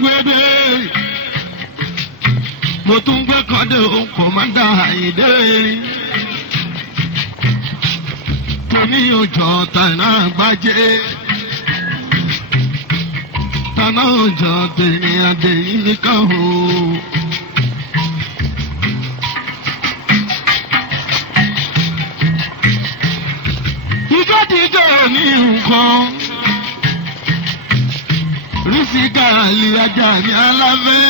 gbé dé mo tún gbé kọ́dé òun kọ̀mándà Àyìndé tóní òjò tànà gbájé tànà òjò tèmi adé yìí kan o. ìjọ́díjọ́ ní nǹkan rísíkà àlè ajá ní aláfẹ́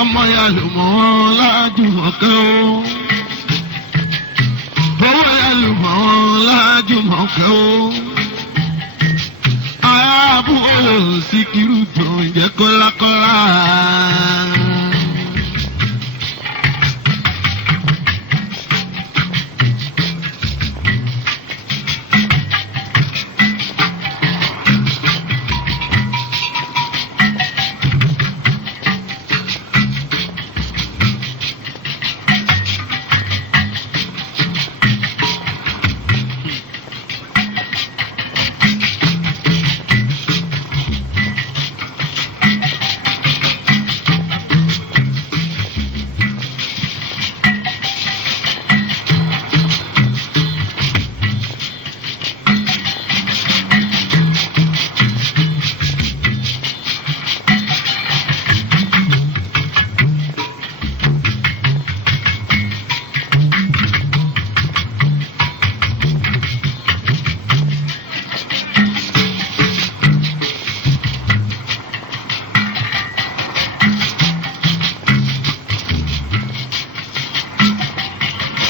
ọmọ ya lò mọ́ wọn lájú ọ̀kẹ́ o owó ya lò mọ́ wọn lájú ọ̀kẹ́ o àbúrò Síkírù tó ń jẹ́ kọ́lákọ́lá.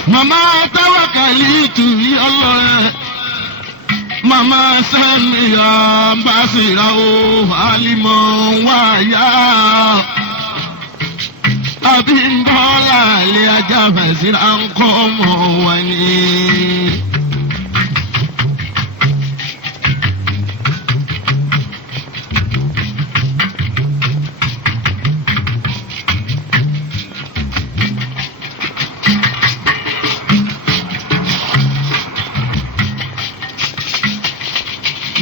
Mama Tawakalitu Allah, Mama Saniya Basira o Alimo Waya, Abimbola le aja Basira nkomo wani.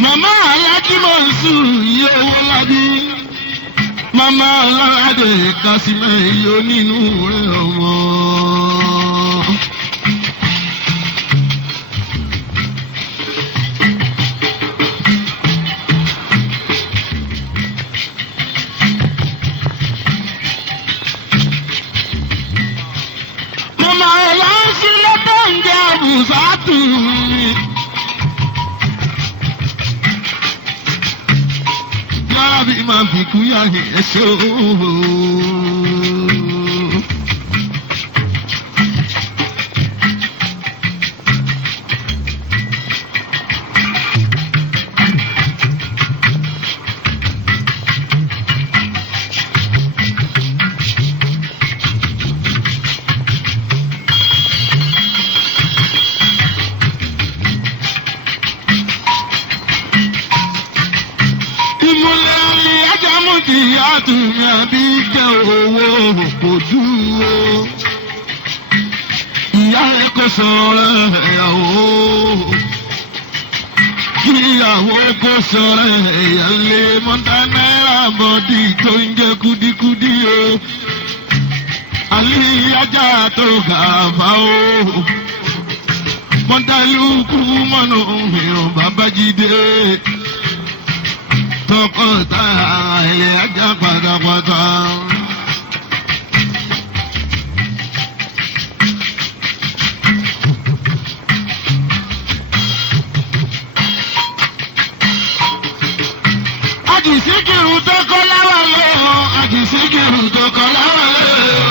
Mama Alhaji Mansur iye owó lábí. Mama Aládé Kásímẹ́ iye onínú rẹ̀ ọmọ. Mama Alhaji lọ́tọ̀ ń jẹ́ àbùsátù mi. Bí máa fi kú yá ni ẹ ṣe ooo. Ìyá tùmí àbí jẹ́ owó kò dúró. Ìyá rẹ̀ kò sọ̀rọ̀ ẹ̀yàwó. Kíyàwó kò sọ̀rọ̀ ẹ̀yàlé mọ́tà náírà bọ́dí tó ń jẹ́ kúdíkúdí o. Àlè ajá tó gà fà o. Mọ́tàlúkú mọ́nà òmìnira Babájídé. Tọkọtaya ilé ajá pátápátá. Àjìsíkìrù tó kọ́ láwàlé o, àjìsíkìrù tó kọ́ láwàlé o.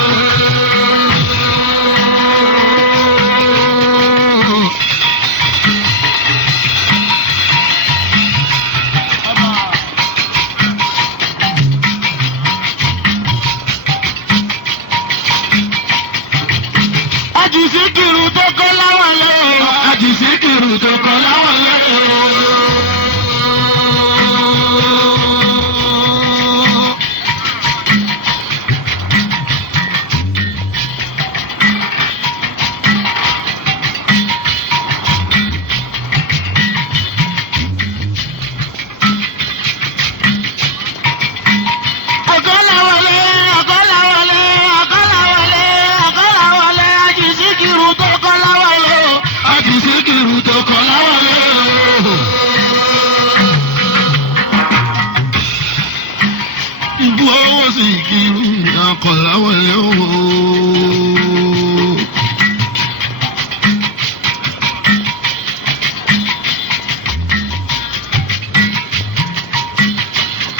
Àjìsíkìrù tó kọ́ láwàlé o, àjìsíkìrù tó kọ́ láwàlé o. ìkírù ní akọ̀láwọlé o.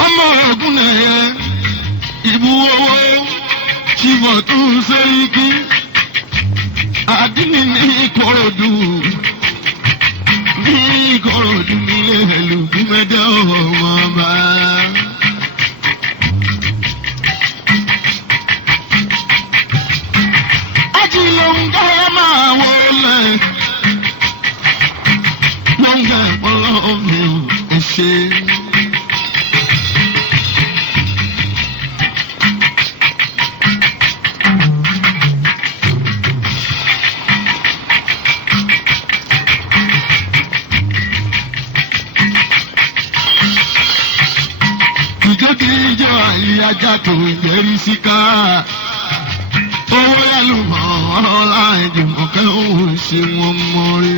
ọmọ ogun nẹ̀yẹ ìbú owó ṣìbọ̀ tún sẹ́ríkì àdínní ní Ìkòròdú ní Ìkòròdú nílé ẹlòmí mẹ́jọ ọmọ ọba. ájì ló ń gẹ́ máa wọlé ló ń gẹ́ ọlọ́ọ̀mí ẹ̀ṣẹ̀. ìjọ ìyájà tó jẹ́rí síká owó yálùmọ̀ ọ̀la ìjùmọ̀kẹ́ òun ṣe wọ́n mọ́rí.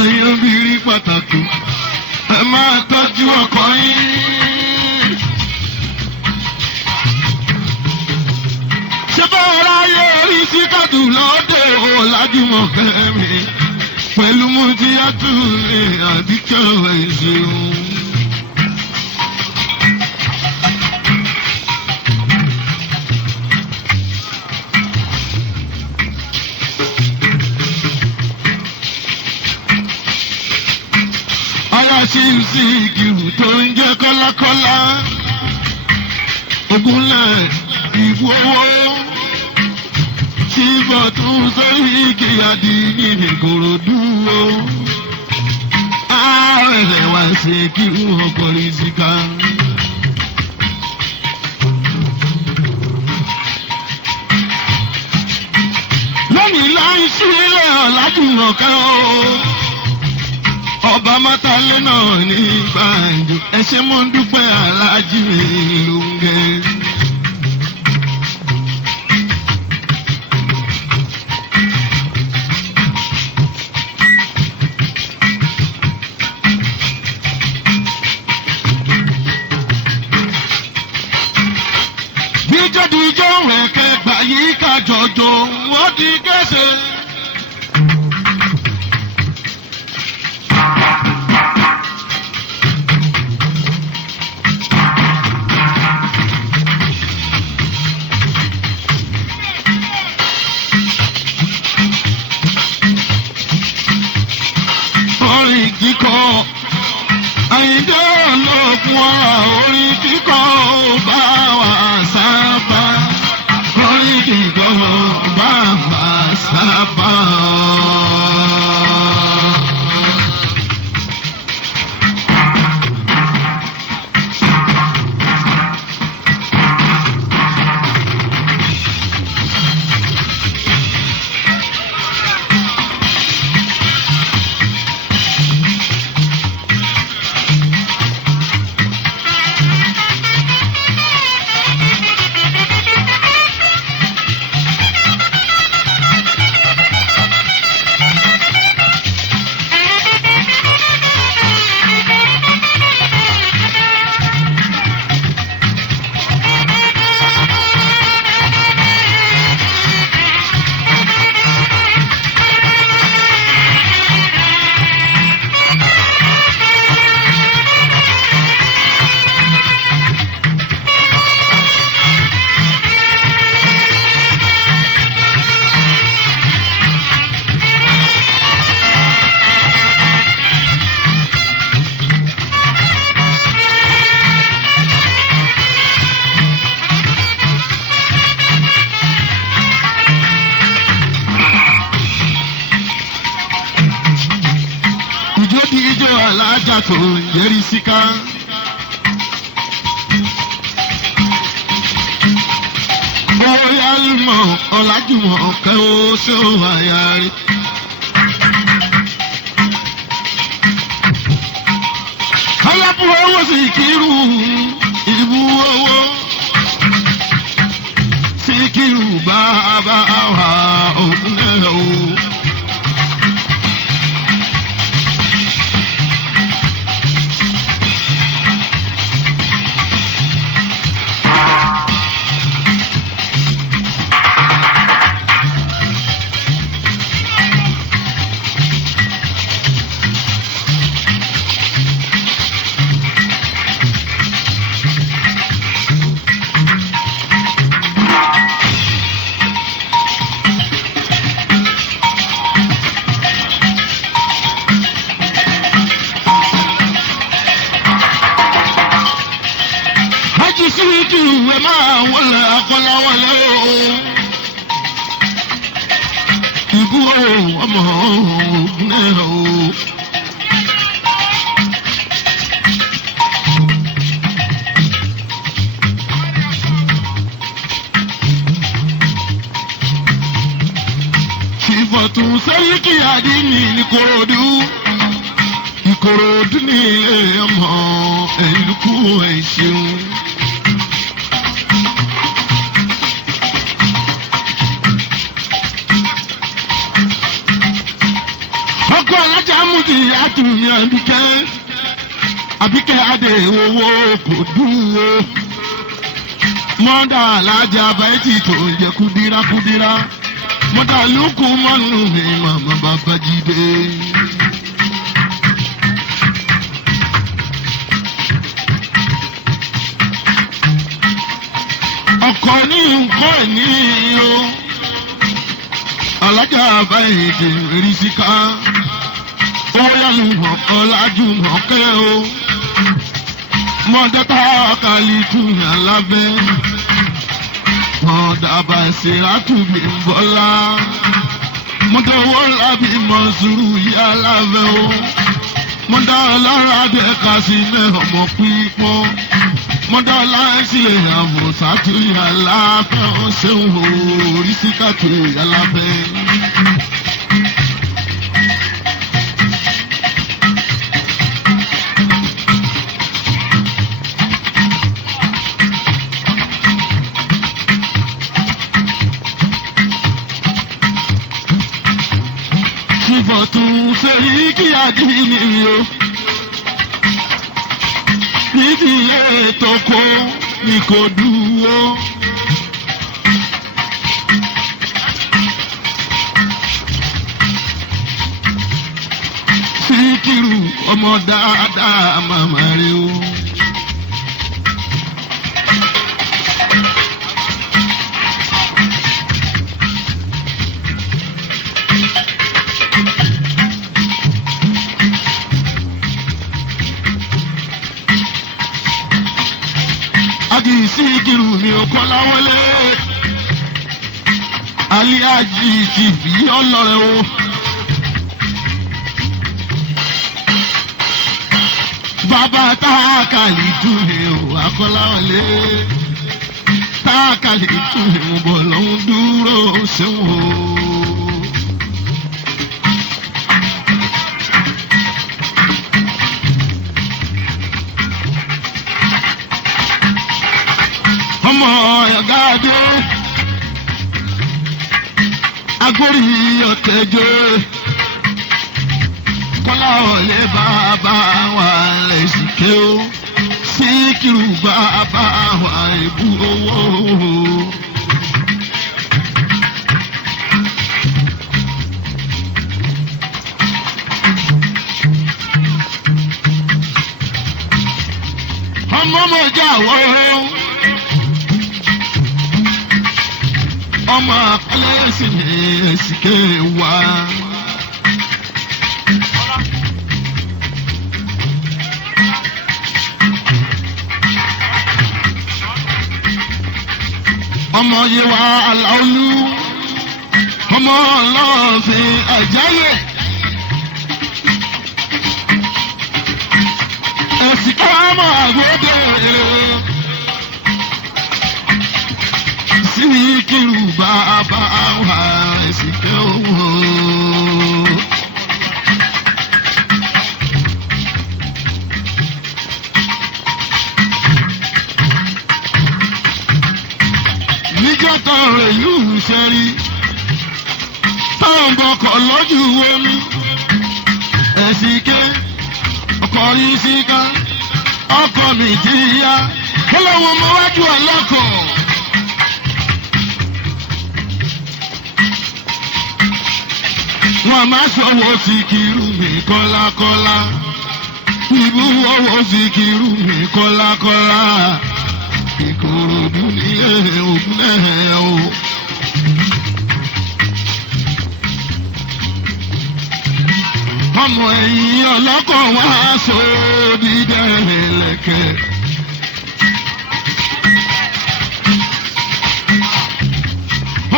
ẹ̀yin obìnrin pàtàkì ẹ máa tọ́jú ọkọ yín. ṣé bá ráyè orí síkàtù lọ́dẹ̀ ọ̀làjúmọ̀ kẹ́mi pẹ̀lú Mùjíátù ní Àbíkẹ́ ẹ̀ṣẹ̀un. ṣe ń sí ìkìrù tó ń jẹ́ kọ́lákọ́lá ogunlẹ̀ ìbú owó tí bọ̀ tún sórí ìkìyàdí ní Ìkòròdú o. ààrẹ wá ṣe kí wọ́n kọrí síká. lónìí láì sílẹ̀ ọ̀làjùmọ̀kẹ́ o. ọba mọ́tálẹ́ náà ní gbàǹjo ẹ ṣé mo ń dúpẹ́ aláàjì mi ló ń gẹ́. díjọ́ rẹ̀ kẹgbà yìí kájọjọ wọ́n di gẹ́sẹ̀. orin kíkọ àyíndé ológun ọ̀rọ̀ orin kíkọ bá wà sábà orin kíkọ bá wà sábà. alájà tó ń yẹrí síká. bóyá lùmọ̀ ọ̀làjùmọ̀ kẹ́ ó ṣó àyà rí. Síkírù ìbú owó Síkírù bàbá wa ògùn náà o. Síkírù ẹ máa wọlé akọ́láwọlé o. Ìbú ọmọ ògùn náà o. Ìfọ̀tún Sẹ́ríkì Àdínì n'Ìkòròdú. Ìkòròdú ní ilé ọmọ ẹ̀lùkù ẹ̀ṣẹ̀un. Ọkọ alájà múdi àtúnyẹ Àbíkẹ́ adé owó kò dúró. Mọ́dà alájà báyìí tó ń jẹ kúdírá. Mọ́dà lóko mọ́nù mi màmá Babájídé. Ọkọ ní nǹkan ní o. Alájà báyìí dè rí síká. Ó yẹnu ọ̀kọ́ lájú ọ̀kẹ́ o. Mọ́dẹ́ta kàlí túnyà lábẹ́. Mọ́dàbà Sìrátùbí ń bọ́lá. Mọ́dẹ́wọ́ lábí Mọ̀sùrù yá lábẹ́ o. Mọ́dà lára dé kásí mẹ́ọ̀mọ́ pípọ́n. Mọ́dà láìsílẹ̀ àmọ̀ sátúnyà láfẹ́ ọ̀sẹ̀ orí síkàtò yá lábẹ́. Ìfọ̀tún Sẹ́ríkì Àdínì o. Níbi ètò kò ní kò dúró. Síkírù ọmọ dáadáa màmá rẹ o. Síkírù mi ò Kọ́láwọlé. Aliaji ti fi ọlọ́rẹ̀ o. Bàbá Táàkàlì tún mi ò Akọ́láwọlé. Táàkàlì tún mi ò bọ̀ lọ́hún dúró ṣéwọ̀n o. Ọmọ Ẹ̀gáàdé agbórí ọ̀tẹ̀jọ́ Kọ́láwọlé bàbá wa Èsìké o. Síkírù bàbá wa ìbú owó. Ọmọ mọ̀jà wọ́ọ́. Ọmọ akálẹ́sì ní Èsìké wa. Ọmọ Yewa Aláolú. Ọmọ Ọlọ́fin Àjáyè. Èsìké ọmọ àgbọ̀dẹ. Síkírù bàbá wa Èsìké owó. ọkọ̀ lójú omi ẹ̀sìnké ọkọ̀ yìí síká ọkọ̀ mi ti yá ọlọ́wọ́n mo wájú ọlọ́kọ̀. wọ́n máa sọ̀wọ́ Síkírù mi kọ́lákọ́lá ìbú wọ́wọ́ Síkírù mi kọ́lákọ́lá Ìkòròdú nílé ògùn náà o. ọmọ ẹ̀yìn ọlọ́kọ̀ wá sódì dẹ́lẹ̀kẹ́.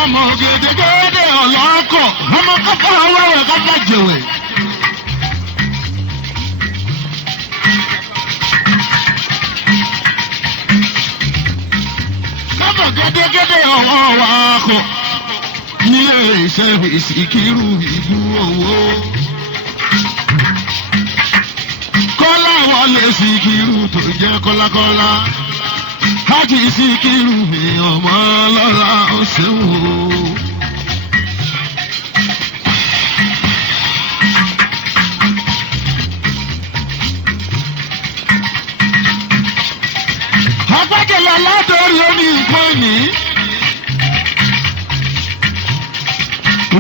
ọmọ gèdègèdè ọlọ́kọ̀ ọmọ kápá wẹ́wẹ́ kápá jẹ̀wẹ̀. kápá gèdègèdè ọwọ́ wa kọ̀ nílé iṣẹ́ Síkírù ìlú owó. kọ́lá wọlé Síkírù tó jẹ́ kọ́lákọ́lá Hájì Síkírù mi ọmọ lọ́la ọ̀sẹ̀ wò. agbájọlá ládòrí oní nǹkan ní.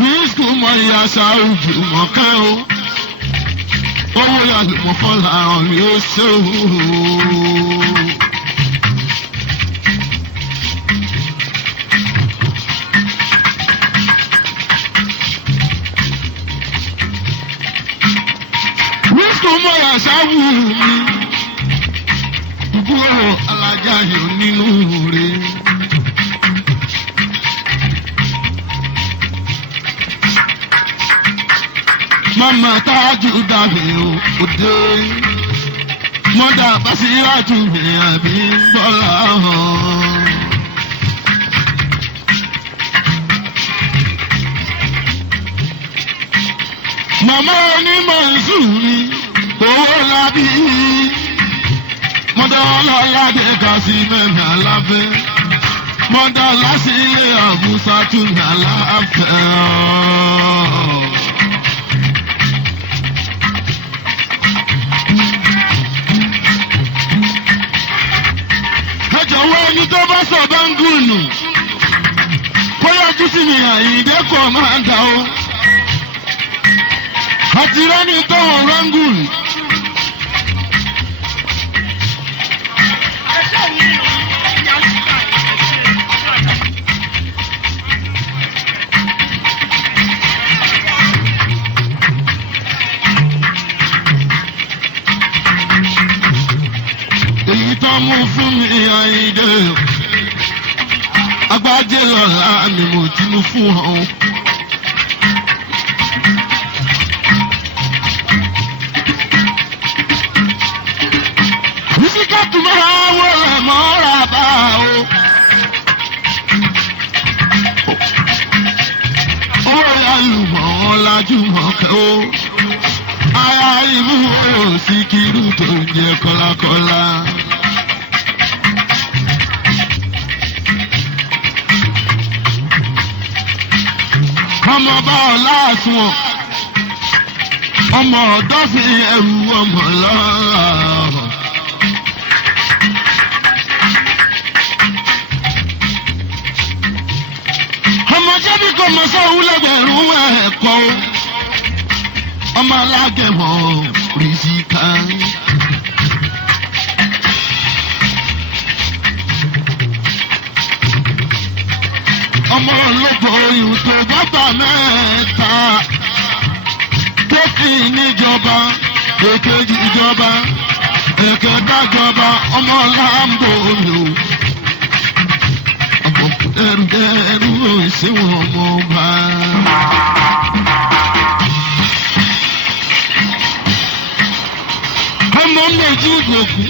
rísíkù mọ ìyá sáúdù mọ̀ká o. owó yàlùmọ̀ fọ́lá ọ̀rẹ́ ó ṣe o. rísíkù mọ ìyá sáúdù mi. ìgbúrò alájà yóò nínú rẹ̀. mama tájú dàbí òde mọ́dà Básírátù mi àbí bọ́lá hàn. màmá onímọ̀ ìsúnmi owó lábí mọ́dà ọlọ́ládé kàsí mẹ́rin aláfẹ́ mọ́dà lásìlẹ̀ àbúsátù ní aláfẹ́. jọ̀wọ́ ẹni tó bá sọ báńgùnù kó yọjú sí mi Àyìndé kò máa dà ó. àti rẹ́ni tó hàn rángùnù. èyí tó mú fún mi Àyìndé agbájé lọ́la ni mo ti mú fún ọ. Síkírù máa wọlé mọ́ra bá o. owó yàlùmọ̀ ọ̀làjú mọ̀kẹ́ o. ara ìlú Síkírù tó ń jẹ kọ́lákọ́lá. ọmọ bá ọlá àsùnwọ̀n ọmọ ọ̀dọ́ fi ẹrù ọmọ lọ́rọ̀. ọmọ jẹ́bi kò mọ sọ́hún lẹ́gbẹ̀rún ẹ̀kọ́ ọmọ alágẹ̀mọ́ rìsíkà. ọmọ olóko ìhùn tó bàbá mẹ́ta tó fi níjọba èkejì ìjọba èkẹtàjọba ọmọ láǹbò lò. ẹrù ìṣèwọ̀n ọmọ ọba. ọmọ méjì gòkú.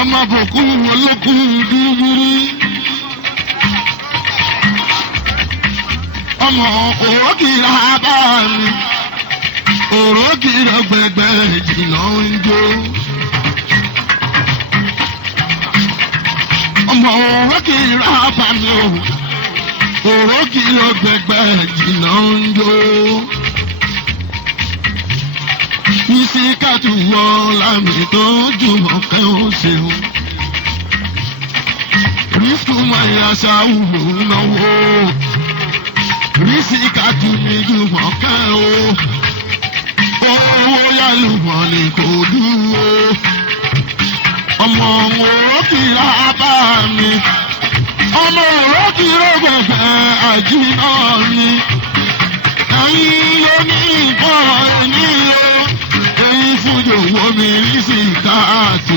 ọmọ àbòkú olókùn dúdúrú. ọmọ òrókìrà bá mi òrókìrà gbẹgbẹ jìnnà ń jó. ọmọ òwò kì í rà bá mi o òwò kì í gbẹgbẹ jìnnà ń jó. Isi kàtú wọ lámì tó jùmọ̀ kẹ́ ó ṣeun. Rísíkù máa yà ṣàwùrò náwó. Rísí kàtú ní jùmọ̀ kẹ́ ó. Owó yálùmọ̀ ni kò dúró. Ọmọ òwò kì í rà bá mi. Ọmọ òwò kì í gbẹgbẹ àjìnà mi. Ẹ̀yin ló ní ìbọn ẹni ló. Èyí fújò wo mi rí sí káàtó.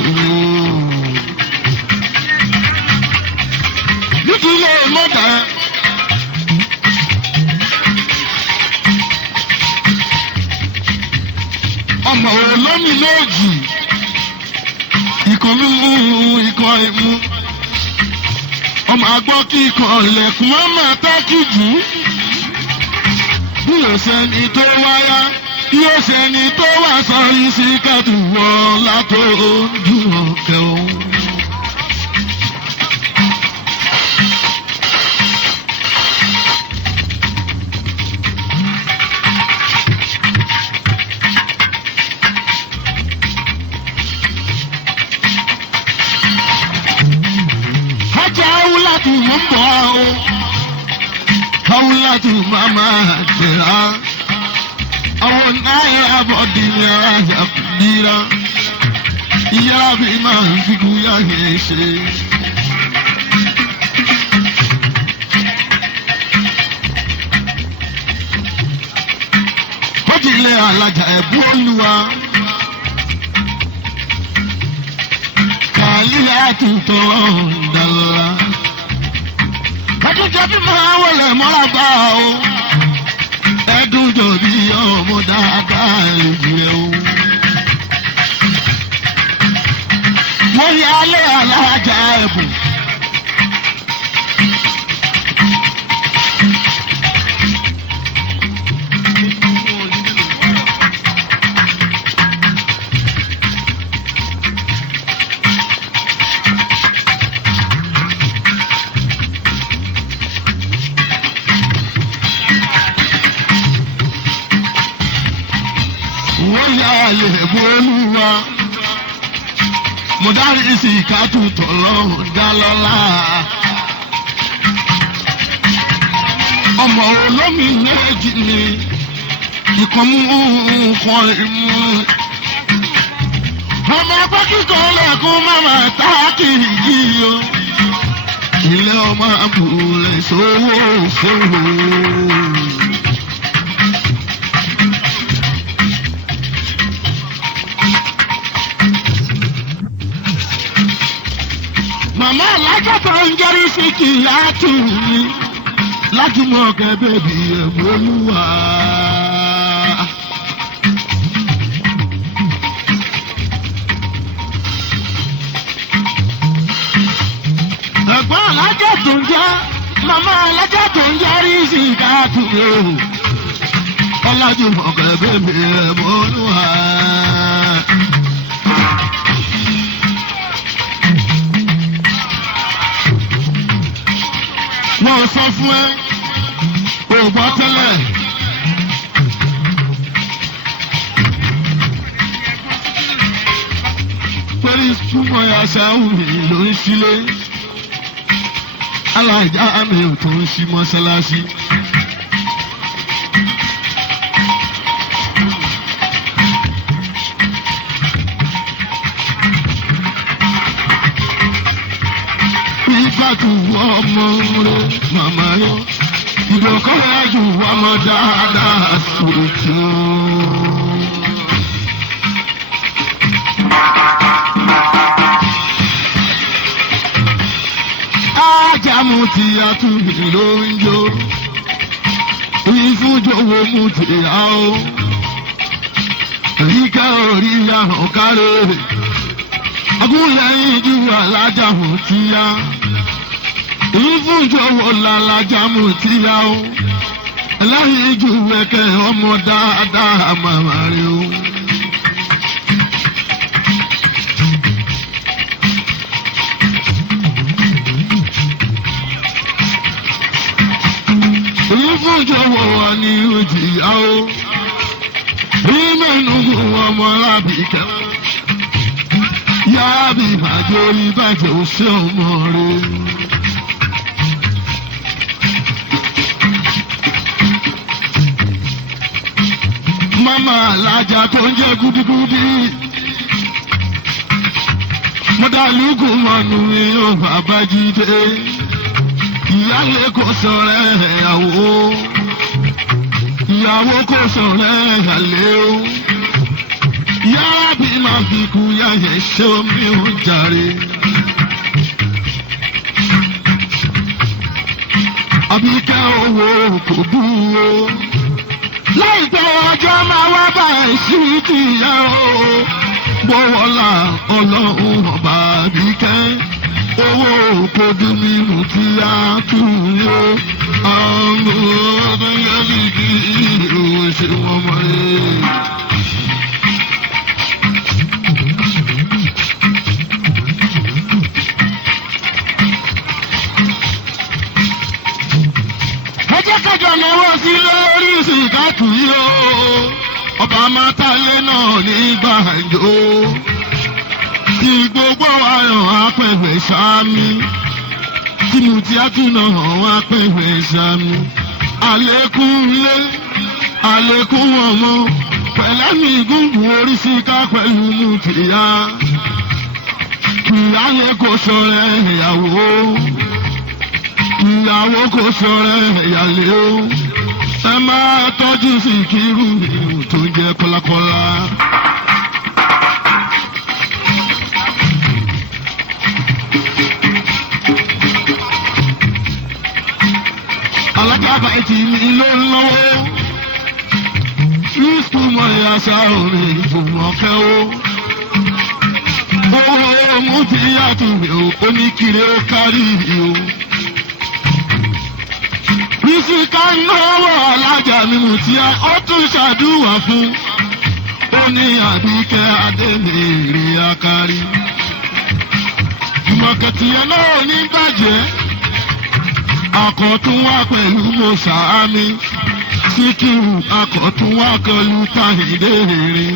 Nítorí mọ́tà ọmọ olómi méjì ikọ̀ mímú ikọ̀ imú ọmọ agbọ́ kí ikọ̀ lẹ̀kùn ọmọ tákìjì bí yóò sẹ́ni tó wáyá yóò sẹ́ni tó wá sọ yìí sí kẹ́tù wọ látó ojú ọ̀kẹ́ òun. Hawlatu mama jira awon náírà bọ̀dì ní ara dira ìyá bí máa ń fi kúyà yẹn ṣe. Ó ti lé alájà ẹ̀bú olúwa kàlíyà tuntun ọ̀dàlá. Ẹdúnjọ bí máa wọlé mọ́ra gbá o. Ẹdúnjọ bí ọmọ dáadáa lè o. Mo yà á lé alájà ẹ̀bùn. Ayé bolúwa mo dárí sí ìkátù tọ̀lọ́run dálọ́lá ọmọ olómi méjì ni ìkan mú nǹkan ìmú ọmọ ẹgbẹ́ kíkọ́ lẹ́kún máma táàkiri yìí o ilé ọmọ àbúrò ìṣòwò òṣòwò. Màmá alájà tó ń jẹ́rí sí kìlá tù mí láti mọ ọ̀kẹ́ bèbí ẹ̀mọ́lúwà. Ẹ̀gbọ́n alájà tó ń jẹ́ màmá alájà tó ń jẹ́rí sí kìlá tù mí o. Ọlájú ọ̀kẹ́ bèbí ẹ̀mọ́lúwà. Wọ́n sọ fún ẹ, o gbọ́ tẹ́lẹ̀. Pẹ̀lú túmọ̀ yàtọ̀ òmì ló ń sílé. Aláìjà àmì ò tó ń ṣí mọ́ṣáláṣí. Ìfàtú ọmọ rẹ̀ màmá yọ. Ìdókòwò ju ọmọ dáadáa sòtò. Ájàmú ti àtúndì ló ń jó. Ìfúnjòwò mú ti yá o. Ríkẹ́ orí ya ọ̀kárẹ̀. Agúnlẹ̀yìn ju alájàmú ti yá. Ìfúnjòwò làlájàmú ti yá o. Ẹlẹ́yìn ju wẹ̀kẹ́ ọmọ dáadáa màmá rẹ̀ o. èyí fún jọ̀wọ́ wa ní òjìyá o èyí mẹ́nu gùn ọmọ lábìkẹ́ yára bí màjọ ìbàjẹ́ òṣè ọmọ rẹ̀. Mama alájà tó ń jẹ́ gúdígúdí. Mọ́dàlúkù mọ́nu mi ò bàbá jíde. Ìyáálé kò sọ̀rọ̀ ẹ̀yàwó. Ìyàwó kò sọ̀rọ̀ ẹ̀yàlé o. Yára bí máa fi kú yáyẹ ṣé omi ò jàre. Àbíkẹ́ owó kò dúró. Láìpẹ́ ọjọ́ máa wá bá èsì tìyẹ́ o. Bọ́wọ́lá ọlọ́run ọba Àbíkẹ́. Owó kò dùn mímu tí a tún yó. Àwọn ọdún yẹn sì kí ìlú ṣe wọ́n mọ́ ẹ. Kájọ náwó sí lórí ìsìnkátù yìí o. Ọba Mátálé náà ní gbàǹjo. Tí gbogbo ayọ̀ apẹ̀fẹ̀ sámi. Tìmù tí a tún náà hàn apẹ̀fẹ̀ sámi. Àlékún ilé, àlékún ọmọ. Pẹ̀lẹ́mì gúngùn orí síká pẹ̀lú mùtìyá. Ìyáálé kò sọ̀rọ̀ ìyàwó. Ìyàwó kò sọ̀rọ̀ ìyàlé o. Ẹ máa tọ́jú Síkírù tó jẹ́ kọ́lákọ́lá. Alájàbá ẹtì mi ló ń lọ́wọ́. Yúùsù mọ̀ ìyàsá òní ìfòmọ̀kẹ́ o. Owó mú ti yàtọ̀ o, oníkiri ó kárí o. Ìsìnká náwó alájà mímú tí ó tún ṣàdúrà fún. Ó ní Àbíkẹ́ Adémèrè Akárí. Ìmọ̀kẹ̀tìyẹ náà ní bàjẹ́. Àkọ́tún wá pẹ̀lú Mọ́sàámi. Síkírù àkọ́tún wá pẹ̀lú Táhìndéèrè.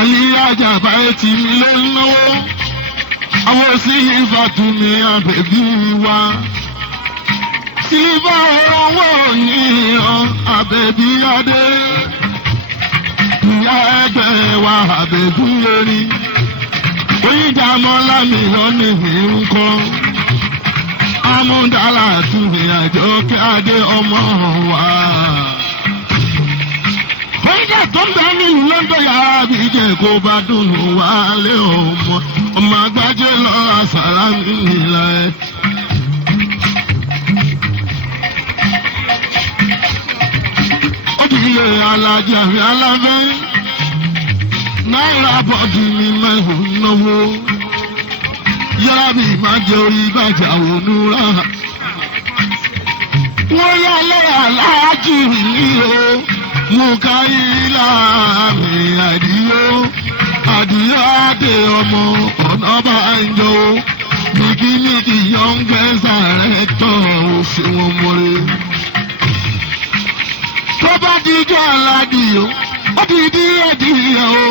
Àyíyájà báyìí ti mi ló ń náwó. Àwọn sílífà tún ní àbẹ̀bí wa. Sílífà owó ní àbẹ̀bí adé. Ìyá ẹgbẹ́ wa àbẹ̀bí lórí. Oníjàmọ́ lámì lọ́nà ìrúkọ. Amúdàlà tún ìrìnàjò kí adé ọmọ wa. Oúnjẹ tó ń bẹ nílùú lọ́dọ̀ yàrá bí jẹ́ kó bá dùn wá lé ọmọ. Ọmọ àgbájé lọ àṣàrà mi nílá ẹ. Ó ti lè alájà rí alábẹ́. Náírà bọ́ọ̀dù mi mẹ́rin náwó. Yàrá bí máa jẹ orí bàjẹ́ àwòrán rà. Wọ́n yá lọ́rọ̀ aláàjì rí o. Mukaila mi àdìyó, àdìyó àdè ọmọ ọ̀nà bá ń jọ. Bìkínìkì young director ṣe wọn mọ̀rẹ́. Tó bá dijọ́ aládìyó, ó di díẹ̀díẹ̀ o.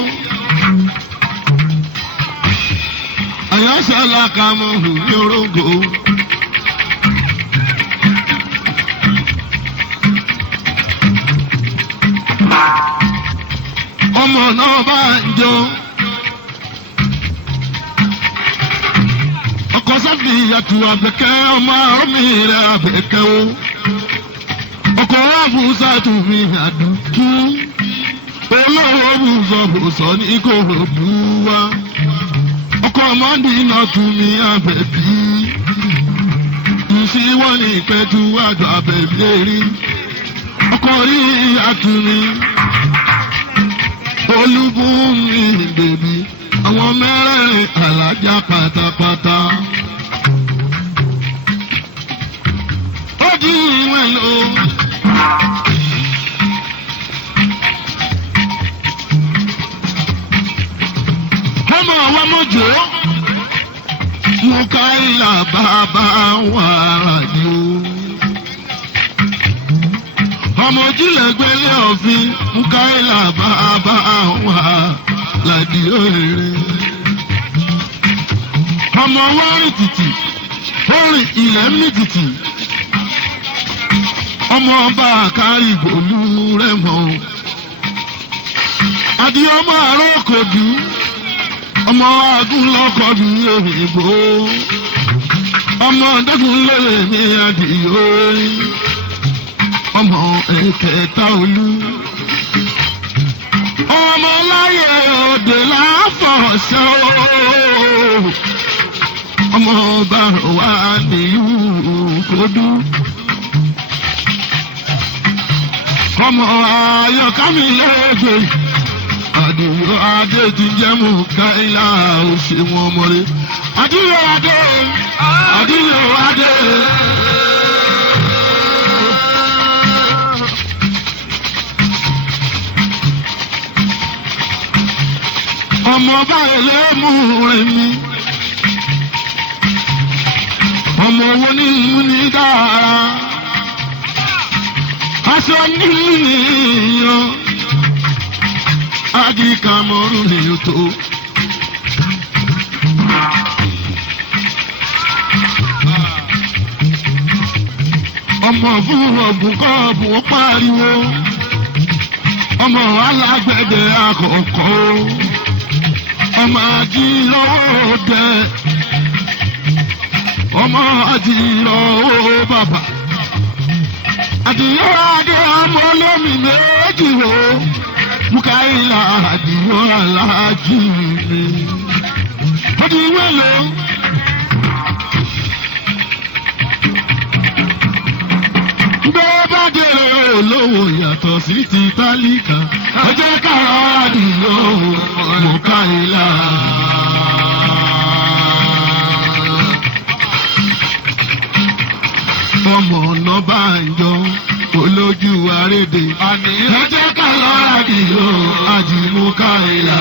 Àyànṣẹ́ làkàmọ́ ní orógó. Ọmọ náà bá ń jó. Ọkọ sáfì yàtọ̀ Àbẹ̀kẹ́ ọmọ omi rẹ̀ Àbẹ̀kẹ́ o. Ọkọ àbúsá tù mí àdùkú. Olówó bùsọ̀bùsọ̀ ní Ìkòròdú wá. Ọkọ ọmọdé náà tù mí Àbẹ̀bí. Ìṣíwọ́ ní ìpẹ́tù àjọ Àbẹ̀bí rí. Ọkọ rí àtúnmí. Olúbùnmi bèbí àwọn mẹ́rẹ̀ẹ̀rin alájà pátápátá. Ó di ìwé lò. mọ́jọ́ Mukaila bàbá wàrà ni o. Ọmọ jílẹ̀ gbélé òfin Mukaila bàbá wàrà làdí òrèrè. Ọmọ wárí tìtì orin ilẹ̀ mi tìtì. Ọmọ ọba àkárí gbòòlù rẹ̀ mọ́. Àdí ọmọ àrọ́ kòdù. Ọmọ agúnlọ́kọ̀ bí òyìnbó. Ọmọ dẹ́kunlé ní adìyó. Ọmọ ẹ̀kẹta olú. Ọmọ láyé òde láfọ̀ọ́sẹ́ o. Ọmọ ọba wa nílùú Kòdú. Ọmọ ayọ̀ká mi lóde. Àdìyó adé ti jẹ́ Mukaila ó ṣe wọn mọ́re. Àdìyó adé, àdìyó adé. Ọmọ báyìí lè mú rẹ̀ mi. Ọmọ owó ní ní dára. Aṣọ ní níyàn. Adika mọ́rún ní tó. Ọmọ fún ọ̀gùn kọ́ọ̀bù ó pariwo. Ọmọ alágbẹ̀dẹ àkọ́kọ́. Ọmọ àdìlọ́wọ́ dẹ. Ọmọ àdìlọ́wọ́ bàbá. Àdìyọ́ adé ọmọ olómi méjì wo. Mukaila àdìyó aláàjì mi. Ọdún wẹ́lẹ̀. Bẹ́ẹ̀ bá dèrè olówó yàtọ̀ sí ti tálíkà. Ẹ jẹ́ ká àdìyó Mukaila. Ọmọ ọ̀nà bá ń jọ olójú arédè. Ẹ jẹ́ ká lọ àdìyó àjì Mukaila.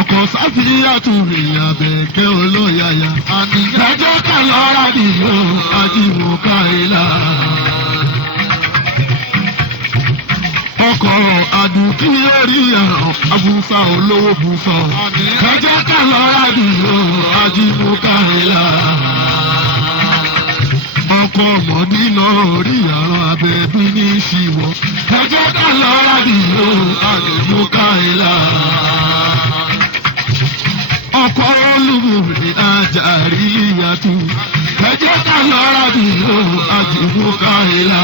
Ọkọ̀ sáfìyàtù ìyàbẹ̀kẹ́ olóyàyà. Ẹ jẹ́ ká lọ àdìyó àjì Mukaila. Ọkọ̀ àdùkí orí ẹ̀rọ abúfà olówó bùfà. Ẹ jẹ́ ká lọ àdìyó àjì Mukaila. Ọkọ̀ Mọ̀dínà orí àrùn abẹ́bí ní ìṣìwọ̀. Ẹ jẹ́ ká lọ àdìyó àjì Mukaila. Ọkọ̀ olúmọ̀rẹ́ Àjàrí ìyàtú. Ẹ jẹ́ ká lọ àdìyó àjì Mukaila.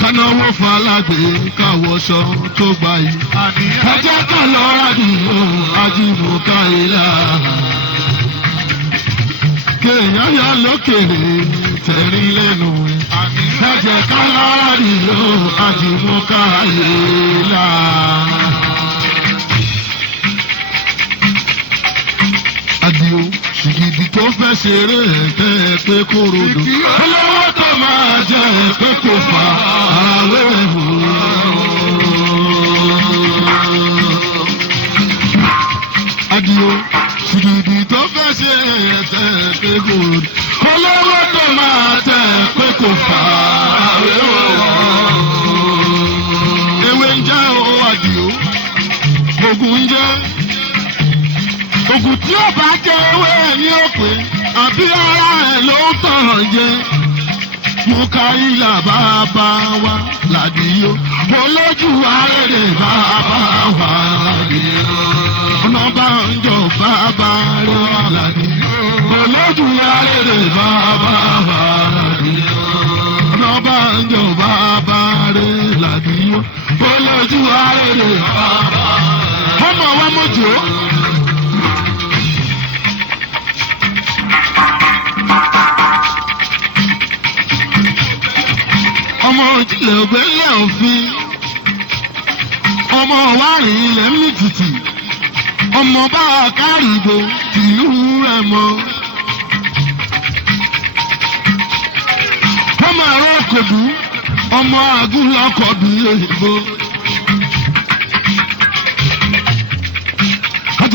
Kánáwó falágbé káwọṣọ tó gbayì. Ẹ jẹ́ ká lọ àdìyó àjì Mukaila. Kéèyàn yá lókèrè tẹ̀rí lẹ́nu. Ẹ jẹ́ ká lọ àdìyó àjì Mukaila. Àdìó ṣìgìdì tó fẹ́ ṣeré ẹ̀kẹ́ pé kó rodò. Olówó tó máa jẹ pé kò fà àwẹ̀ wò. Àdìó ṣìgìdì tó fẹ́ ṣe ẹ̀kẹ́ pé kó rodò. Olówó tó máa jẹ pé kò fà àwẹ̀ wò. Ewé ń jẹ́ o Àdìó, ògùn ń jẹ́. Ògùn tí ó bá jẹ́ ewé ní òpè, àbí ara ẹ̀ ló ń tàn jẹ. Mukaila bàbá wa làdìyó, olójú arére bàbá wa làdìyó. Ọ̀nà bá ń jọ bàbá rẹ̀ làdìyó, olójú arére bàbá wa làdìyó. Ọ̀nà bá ń jọ bàbá rẹ̀ làdìyó, olójú arére bàbá wa. Ọmọ wa mọ̀jọ́. Ọmọ òjìlẹ̀ ògbẹ́lẹ̀ òfin. Ọmọ wárìn ilẹ̀ ń tìtì. Ọmọ bá kárìgbò tìlú rẹ̀ mọ́. Ọmọ àrọ́ kòdú. Ọmọ àgúnlọ́kọ̀ bí òyìnbó.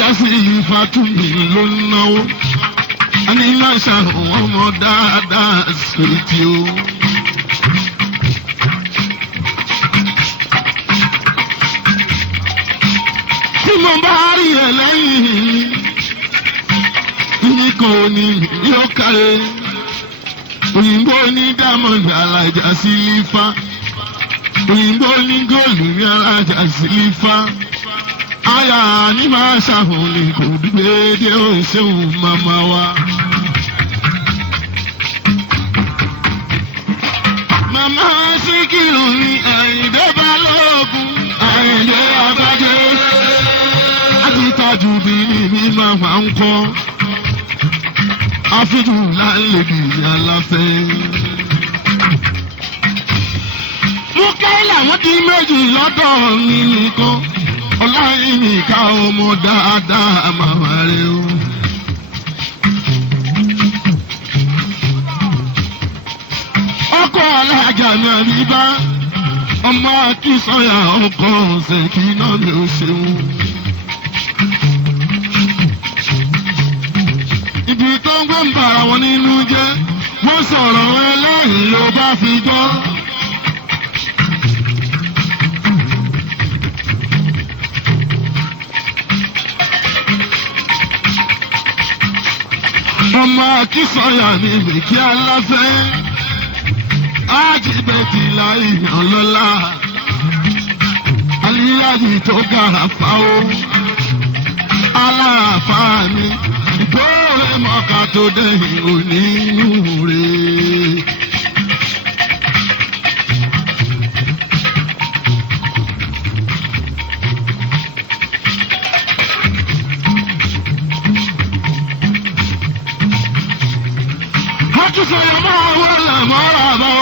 Ajásí Fátúmí ló ń náwó. A ní máa ṣàwọn ọmọ dáadáa sèétí o. Tí mo bá rí ẹ lẹ́yìn nìkan ò ní yóò káre. Òyìnbó ní dámọ̀dì alájà sí Ifá. Òyìnbó ní góòlù ní alájà sí Ifá. Aya ní máa ṣàhùn ní kò dúpẹ́ dé òṣèlú màmá wa. Màmá Síkírù ní Àyìndé Balógun, Àyìndé Àbájé. Àti tajú bí mi máa ń kọ́. Àfijù lálẹ́bí aláfẹ́. Mú káyìlá wọ́n di méjì lọ́dọ̀ mi nìkan. Ọláyínká ọmọ dáadáa màmá rẹ̀ o. Ọkọ alájà mi àríbá. Ọmọ Akínsọ́yà ọkọ Ṣèkí náà mi ò ṣeun. Ibi tó ń gbé ń bára wọn nínú jẹ́, wọ́n sọ̀rọ̀ ẹlẹ́rìí ló bá fi gbọ́. Ọmọ Akínsọ́yà ni Mèkí Aláfẹ́, Ájíbẹ̀tì láìyàn lọ́la, Alíyájì tó gàrà fáwọ́, Aláàfáà ni. Ìgbóòrè mọ́ka tó dẹ̀yìn onínú rẹ̀. Akínsọ́yà máa wọlé mọ́ra bọ́.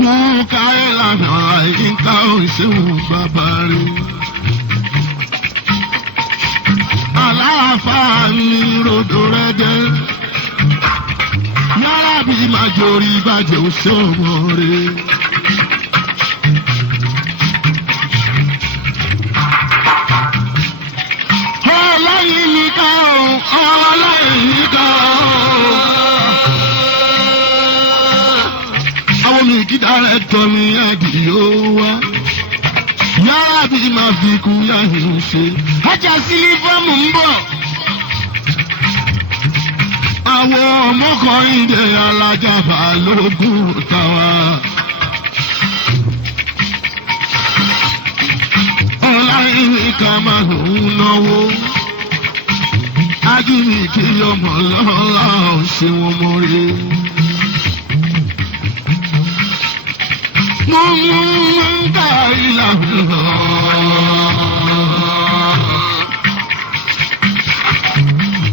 Mú káyé lànà àyíká òṣèlú bàbá rẹ̀. Aláàfáà ní ròdò rẹ̀ jẹ́. Yàrá bí màjòrí bàjẹ́ òṣèlú rẹ̀. Ọláyínká o, Ọláyínká o. Àwọn olùkídà rẹ̀ tọ́ mi àdìyó wá. Yàrá bí màá fi kú yàrá ṣe. Ajá sí fọ́ọ̀mù ń bọ̀. Àwọn ọmọkùnrin dé alájà Balógun tàwa. Ọláyínká máa ń náwó. Ajínigbé kí ọmọ lọ́la ò ṣe wọn mọ́re. Mo mú ń dá ìlànà lọ.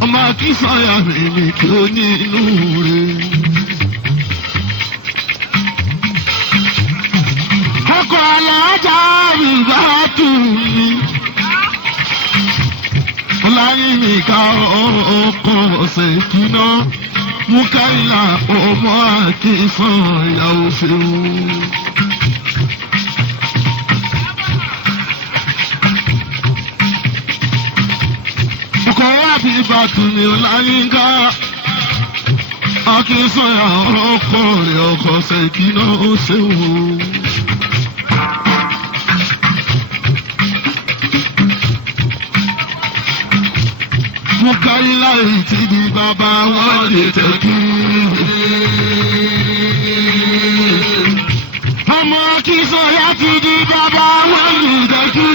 Ọmọ Akínsọ́yà mi kí ó ní inú rẹ̀. Ọkọ alájà ìgbà tù mí. Ọláyínká ọkọ Ṣèkí náà. Mú káyìlá ọmọ Akínsọ́yà òṣèlú. Ọkọ láti bàtù ní Ọláyínká. Akínsọ́yà ọkọ rẹ̀ ọkọ Ṣèkí náà òṣèlú. Mú káyìlá ìtì di bàbá wọn lè tẹ̀kí. Ọmọ Akínsọ́yà ti di bàbá wọn lè tẹ̀kí.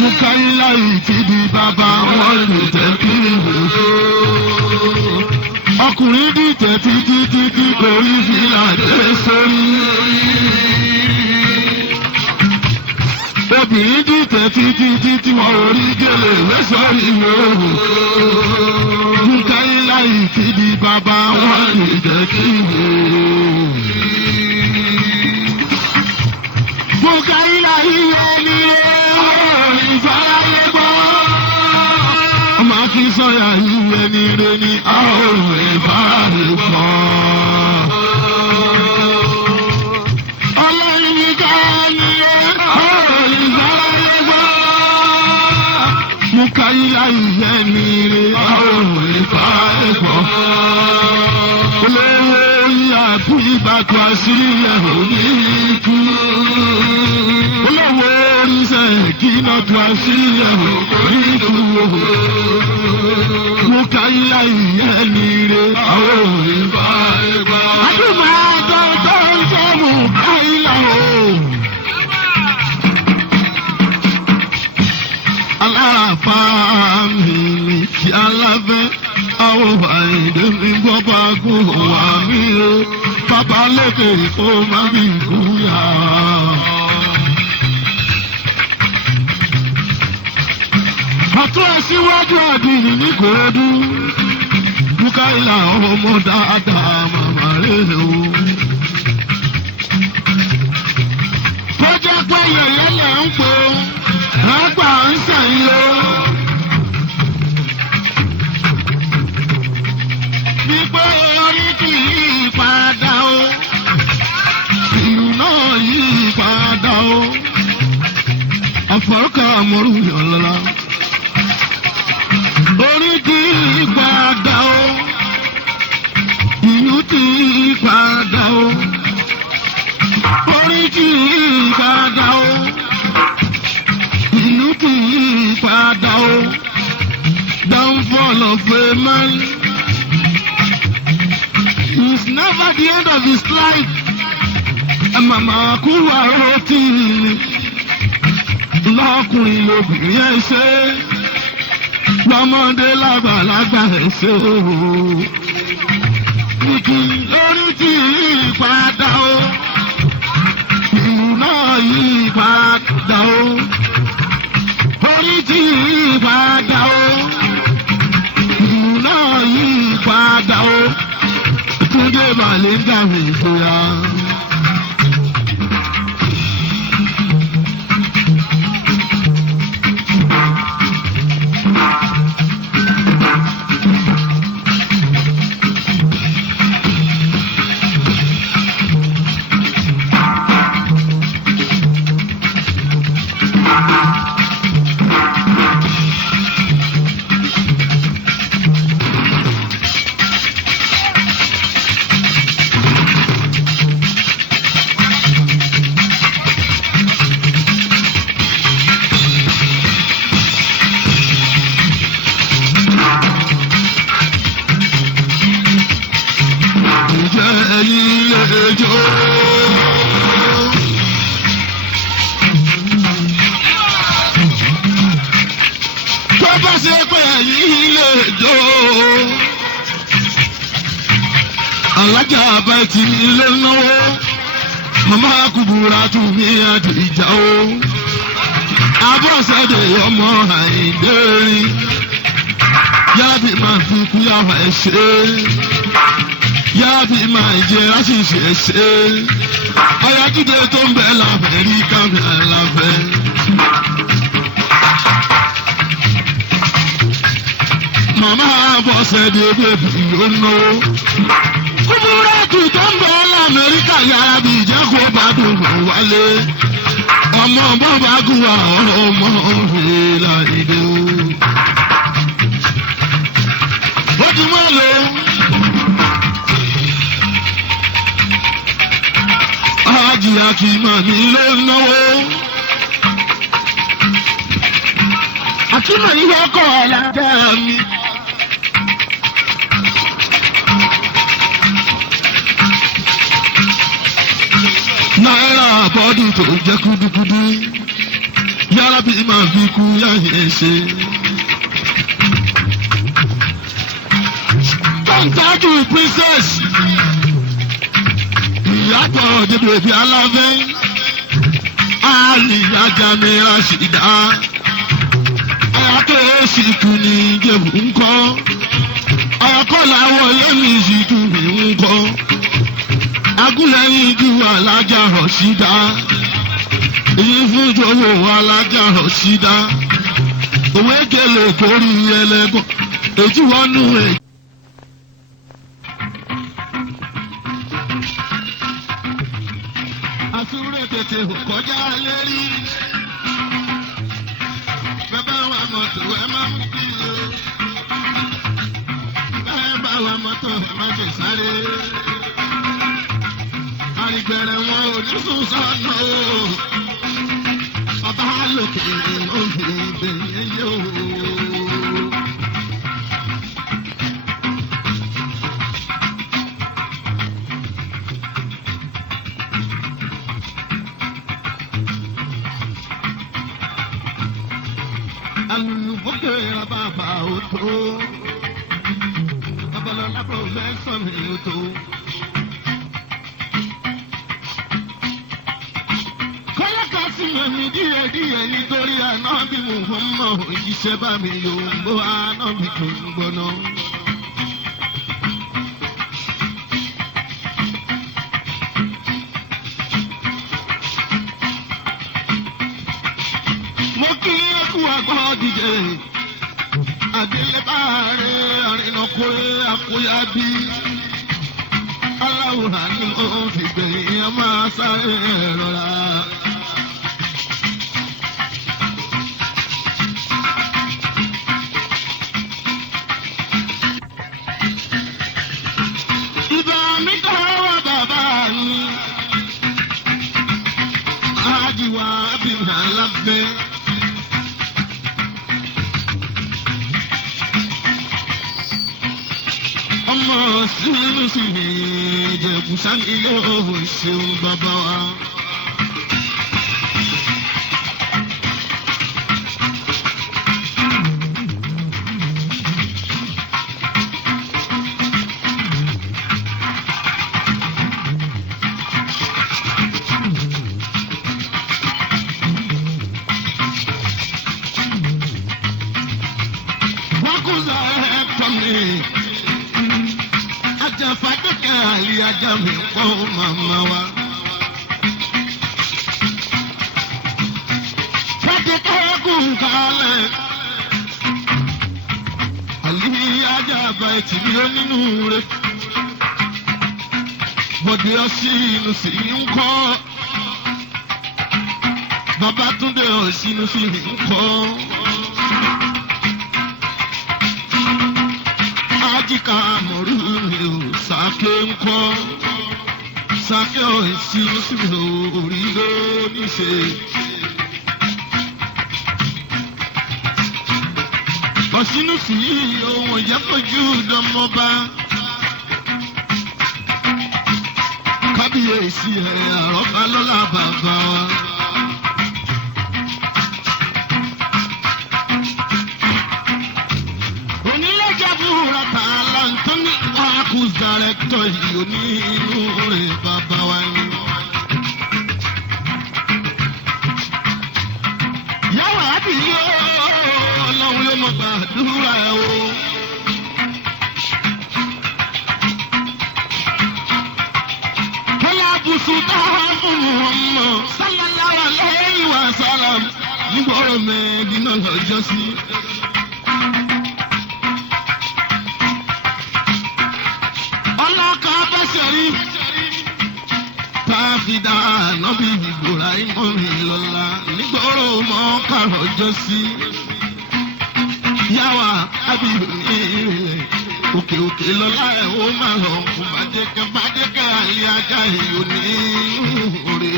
Mú káyìlá ìtì di bàbá wọn lè tẹ̀kí. Ọkùnrin dìtẹ̀ títí kò rí fìlà dé sórí. Obìnrin dìtẹ̀ títí wọn ò rí gèlè lẹ́sọ̀rọ̀ ìwé òhùn. Mú káyìlá ìtì di bàbá wọn lè tẹ̀kí. Mú káyìlá ìwé nílé ìfàlàyé gbọ́. Ọmọ Akínsọ́yà ìwé nílé ní àwọn ìfàlàyé gbọ́. Ọlọ́yinká nílé àwọn àbí ìbátan àṣírí ẹ̀ ò ní kú. Olówó oríṣẹ́ kí náà tún àṣírí ẹ̀ ò ní kú. Mo ká ilá ìyẹn ní ire àwọn òyìnbá ẹgbà. Àdùnmọ̀ àdán tó ń jẹ́ mo ká ilá o. Aláàfà mi ní kí aláfẹ́. Àwọn àìdè mi gbọ́ bá gùn wá mí o. Bàbá lókè kó má bí kú yá. Ọ̀tún ẹ̀síwájú àdìrí ní Ìkòròdú. Bùkáìlà ọmọ dáadáa màmá rẹ̀ o. Tó jẹ́ pé yẹ̀yẹ́ lẹ̀ ń pò, àgbà ń sẹ̀yìn lọ. Nígbà orí kì í padà o, ìlú náà yí padà o. Àfọ̀rọ̀kà àmọ́rù yàn lọ́la. Orí kì í padà o, ìlú kì í padà o. Orí kì í padà o, ìlú kì í padà o. Downfall of a man is never the end of his life. Màmá kú àrò tí lọ́kùnrin lóbìnrin ẹ̀ ṣe, lọ́mọdé lágbàlagbà ẹ̀ ṣe o. Ìkì lórí tí yí padà o, ìlú náà yí padà o. Orí tí yí padà o, ìlú náà yí padà o. Túndé Màlẹ́ńgà mi ìfòyà. Alájà bá ti ilé náwó, màmá Kúbúrà tún ní Àdìjà o. Abọ́sẹ̀dé ọmọ Àyìndé rin, yábì máa fi kú yàwá ẹ̀ ṣe, yábì máa jẹ àṣìṣe ẹ̀ ṣe. Ọ̀yájúdé tó ń bẹ láfẹ́ rí káfíà láfẹ́. Màmá Abọ́sẹ̀dé bèbí ló náwó. Kúbúrà tù tó ń bọ̀ l'Amẹ́ríkà yára bí ìjẹ́kù bá dùn wálé. Ọmọ bọ́bá gùwà ọmọ òfìlà ìdè o. Ó ti mọ́ lò. Ájì Akímọ̀ ní ló náwó. Akímọ̀ yìí wọ́kọ̀ ọ̀làdá mi. Náírà bọ́dù tó jẹ́ kúdúkúdú, yára bí máa fi kú yáyẹ ṣe. Kọ́ńtàkì princess, ìyàtọ̀ òdìbò ìbí aláfẹ́, àlì Ajami Rashida, ayàtọ̀ èsì kù ní Ìjẹ̀bú ńkọ́, ayàkọ́lá wọlé ní ìsìnkú mi ńkọ́. Agúnlẹ̀yìn ju Alájà Rashida, èyí fún ìjọwọ́ Alájà Rashida, òwe gèlè kórí ẹlẹ́gbọ̀n, èjì wọnú ẹ̀. Àsúré tètè kọjá lérí, bàbá wa mọ̀tò ẹ máa ń bí o, bàbá wa mọ̀tò ẹ máa ń sáré. bẹ̀rẹ̀ wọn ò ní sùn sọ́nà o. Bàbá lókè ló fi bẹ̀rẹ̀ yóò. Alùpùpù bàbá ò tó. Babalọlá pòfẹ́sọ̀ mi ò tó. Kọ́lákà sí mẹ́mi díẹ̀díẹ̀ nítorí ànábì Muhammad òjíṣẹ́ bá mi yóò ń bọ́ ànábì tó ń gbọ́ná. Mo kí ẹkú àgbọ̀ dìde. Adélébáre àrìnàkúrẹ́ àkúyábí. Aláwòrán ni mo fi gbẹ̀yìn ẹ máa sáré rọra. Ìbá mi dáwọ́ bàbá mi. Àjíwá bí màá lábẹ́. Ọmọ sílùsì ní Ìjẹ̀bú Ṣánílé òun ṣeun bàbá wa. Bákúzà ẹ̀ tọ́ mi. Fàdúkẹ́ àlè ajá mi pọ̀ màmá wa. Fàdúkẹ́ kù kálẹ̀. Àlè ajá bá ẹtì bí ó nínú rẹ̀. Bọ̀dé ọ̀sìnù sì ń kọ́. Babátúndé ọ̀sìnù sì ń kọ́. Ajíkà mọ̀rú mi ò sàké ńkọ́. Sàké ọ̀sìnù sì mi ò rí lóníṣe. Ọ̀sìnù sì ohun ìjẹ́pọ̀jú dánmọ́ba. Kábíyèsí ẹ̀ àrọ́bá lọ́la bàbá wa. Who's director yìí ní inú rẹ̀ bàbá wa ni. Yàwó àbíyó ọlọ́run ló mọ̀ gbàdúrà ẹ̀ o. Kọ́lá bùsù dáhà fún Muhammad sallallahu alayhi wa sallam nígbọ̀rọ̀ Mẹ́dínà lọ́jọ́ sí. Táfídà nọ́bì Ibrahim mi lọ́la nígboro mọ́ kàrọ́jọ́ sí. Yàwá ábíyù ní ìrìnlẹ̀ òkè òkè lọ́la ẹ̀ ó máa lọ kó bàdékẹ́ àlè ajá ìyó ní òrè.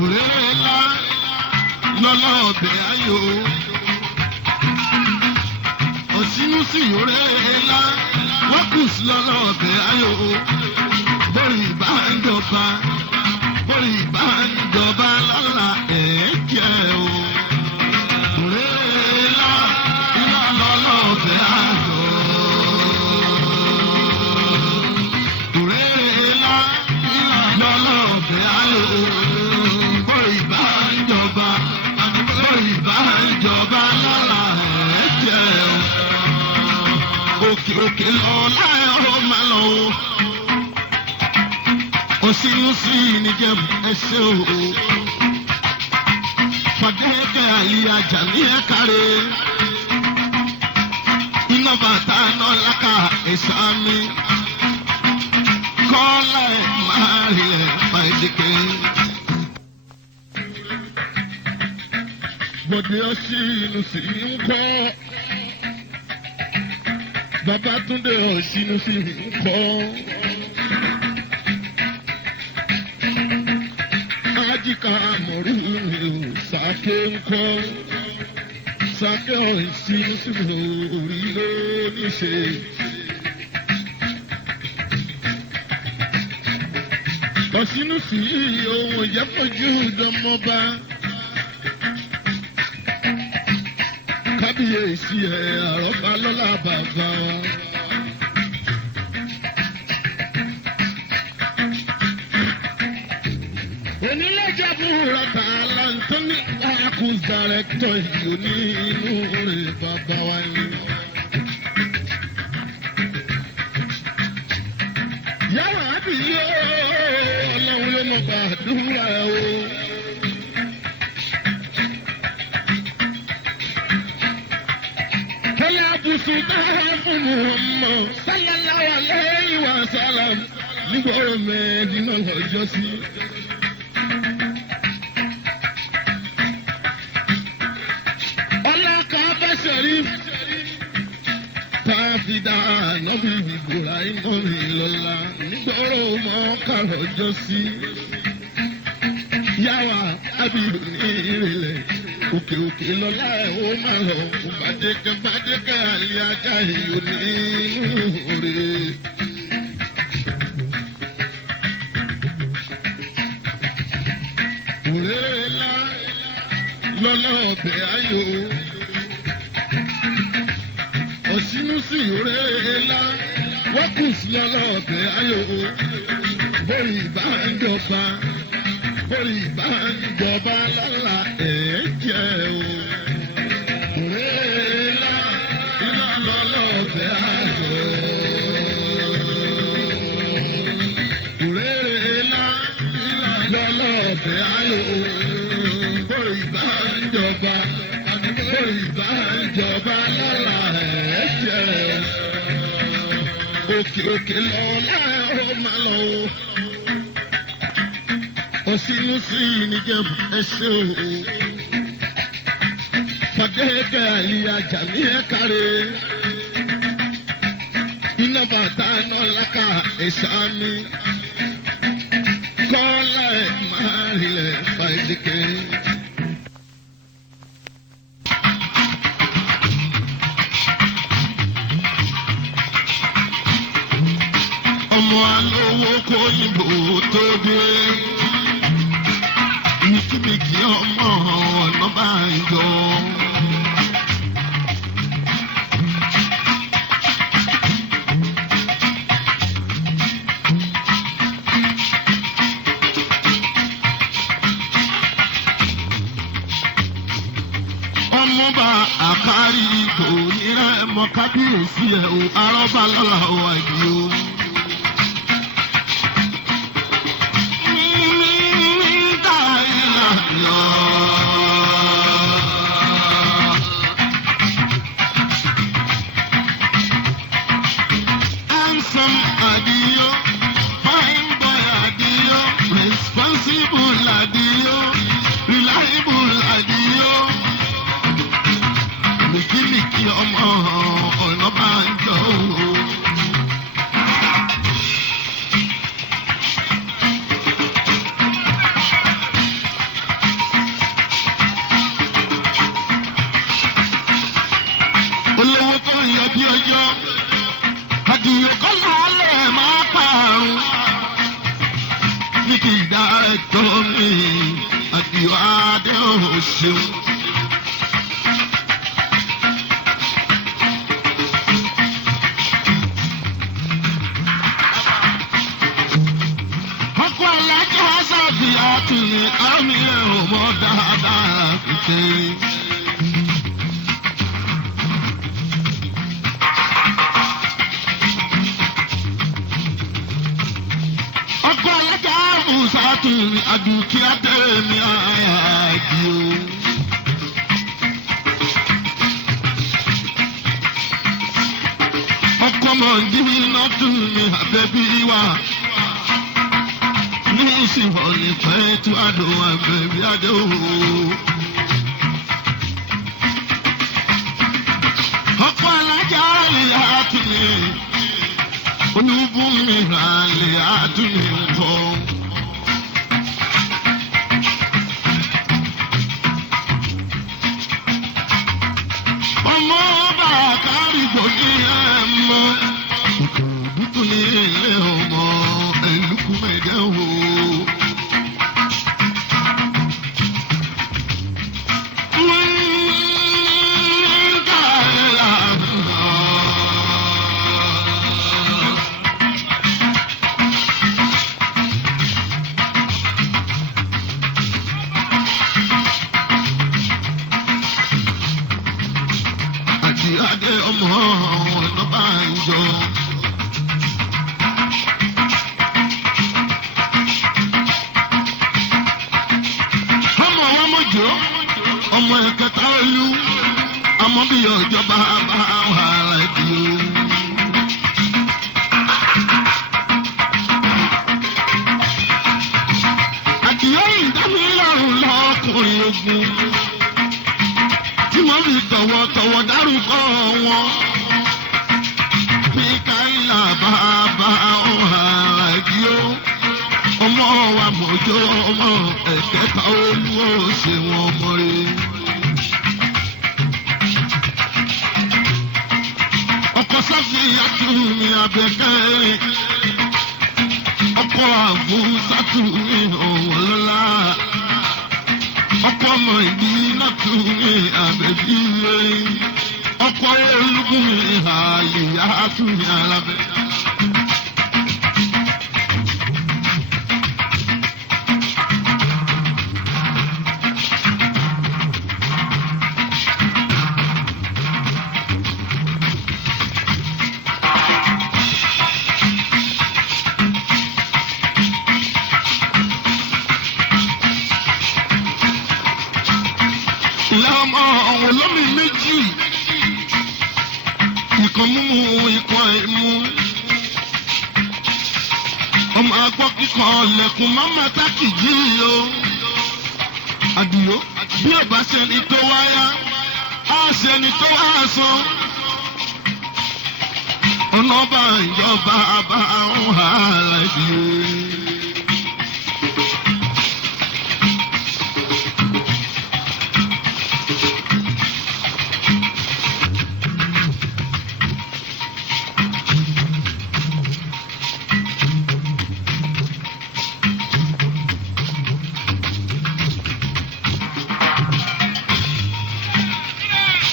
Òrèrè ńlá lọ́lọ́ ọ̀bẹ ayò. Ọ̀sìnù sì òrèrè ńlá wọ́n kù sí lọ́lọ́ ọ̀bẹ ayò. Bórí ìbá ń jọba lọ́la ẹ̀ẹ́jẹ̀ o. Òrèrè ńlá lọ́lọ́ ọ̀bẹ ayò. Òrèrè ńlá lọ́lọ́ ọ̀bẹ ayò. Bórí ìbá ń jọba lọ́la ẹ̀ẹ́jẹ̀ o. Òkè òkè lọ láyọ̀ máa lọ o. Òsínú sí níjẹ̀bú ẹsẹ̀ o. Fàdékẹ́ àlè ajá ní ẹ̀kárẹ̀. Iná bàtà náà lákà ẹ̀sà mi. Kọ́lá ẹ̀ máa rí ẹ̀ fàdékẹ́. Bọ̀dé Ọ̀sìnù sì ń kọ́. Babátúndé Ọ̀ṣínú sí ń kọ́. Ajíkà àmọ̀rú mi ò Sàké ń kọ́. Sàké Ọ̀ṣínú sí mi ò rí lóníṣe. Ọ̀ṣínú sí ohun ìjẹ́pọ̀jú ìdánmọ́ba. Kábíyèsí ẹ̀ àrọ́bá lọ́la bàbá. Onílẹ̀jẹ̀ búra tààlà Anthony Akuz director ìlú ní inú rẹ̀ bàbá wa ni. Yàrá àbí yóò ọlọ́run ló mọ̀ gbàdúrà o. Sultan Muhammad sallallahu alayhi wa sallam nígboro Mẹ́dínà lọ́jọ́ sí. Ọlọ́kà Bẹ́sẹ̀rí Tàfídà Nọ́bì Ìgbòrà iná mi lọ́la nígboro Mọ́kà lọ́jọ́ sí. Yàwá Ábíbù ní ìrẹ̀lẹ̀. Òkè òkè lọ́lá ẹ̀ ó máa lọ. Bàdékẹ́ àlẹ́ ajá ìyó nínú rẹ̀. Òrèrè ńlá lọ́lá ọbẹ̀ ayò. Ọ̀ṣínú sí òrèrè ńlá wọ́n kù sí lọ́lá ọbẹ̀ ayò. Bóyì bá ń jọba. Bóyì bá ń jọba lọ́la ẹ̀ jẹ́ o. Òrèlà iná lọ́lọ́ọ̀fẹ́ àjọ. Òrèlà iná lọ́lọ́ọ̀fẹ́ àjọ. Bóyì bá ń jọba. Bóyì bá ń jọba lọ́la ẹ̀ jẹ́ o. Òkè òkè lọ́la ó máa lọ o. Ọ̀ṣínú sí Níjẹ̀bú ẹsẹ̀ o. Fàdékẹ́ àlìyá jàmí ẹ̀kárẹ̀. Iná bàtà iná lákà ẹ̀ṣá mi. Kọ́lá ẹ̀ máa rilẹ̀ fàdékẹ́. Ọmọ alówó kò yìnbó tó dé. Ìkíbìkì ọmọ ọ̀nà bá ń yọ. Ọmọba àkárí kò ní ẹ̀ mọ kábíyèsí ẹ̀ o, arọ́bá lọ́la wà ní o. Handsome Adio, fine boy Adio, responsible Adio, reliable Adio. Mìkìmìkì ọmọ ọ̀nà bá ń jọ o. Olówó tó ń yọ bí ọjọ́, àdìyẹ kọ́ lálẹ́ máa pààrùn. Ní kì í dá ẹ̀tọ́ mi, àdìyẹ adé ò ṣeun. Ọkọ̀ alájọ́ sábì àtúnyẹ àmì ẹ̀ ò mọ̀ dáadáa kìkẹ́. Ọkọ̀ alájà àbùsàtúnyẹ àdùkí àtẹ̀rẹ̀ mi àyàkí o. Ọkọ̀ mọ̀ndínní náà tún ní àbẹ̀bí wa. Ní ìsìnkú ní pẹ́ tí wàá dùn àbẹ̀bí adé o. Ọkọ̀ alájà àlè àtúnyẹ pé ọmọ ọ̀nà bá ń jọ. ọmọ wa mọ̀jọ́ ọmọ ẹ̀kẹta olú ọmọ bí ọjọba bá wà láti o. àdìyẹ ìdámilọ́rùn lọ́kùnrin ogun tí wọ́n fi tọ̀wọ̀tọ̀wọ̀ dárúkọ wọn. Mikaela bàbá ọ̀hà láti o. ọmọ wa mọ̀jọ́ ọmọ ẹ̀kẹta olú ó ṣe wọn mọ́re. ọkọ sáfì àtúnmí abẹ́kẹ́ ọkọ àbúsátúnmí ọ̀wọ́lọ́lá ọkọ ọmọ ìbí látúnmí abẹ́bíyé ọkọ olúkúnmí ààyè àtúnmí alábẹ́. Ìyáàmọ́ ọ̀hún lómi méjì, ìkan mímú ìkan ìmú. ọmọ agbọ́ kíkan lẹ̀kùn mọ́mọ́ tákìjì o. Àdìyó bí ọba sẹni tó wáyá, á sẹni tó wá sọ. ọ̀nà bá ìjọba bá ń hà láìpẹ́.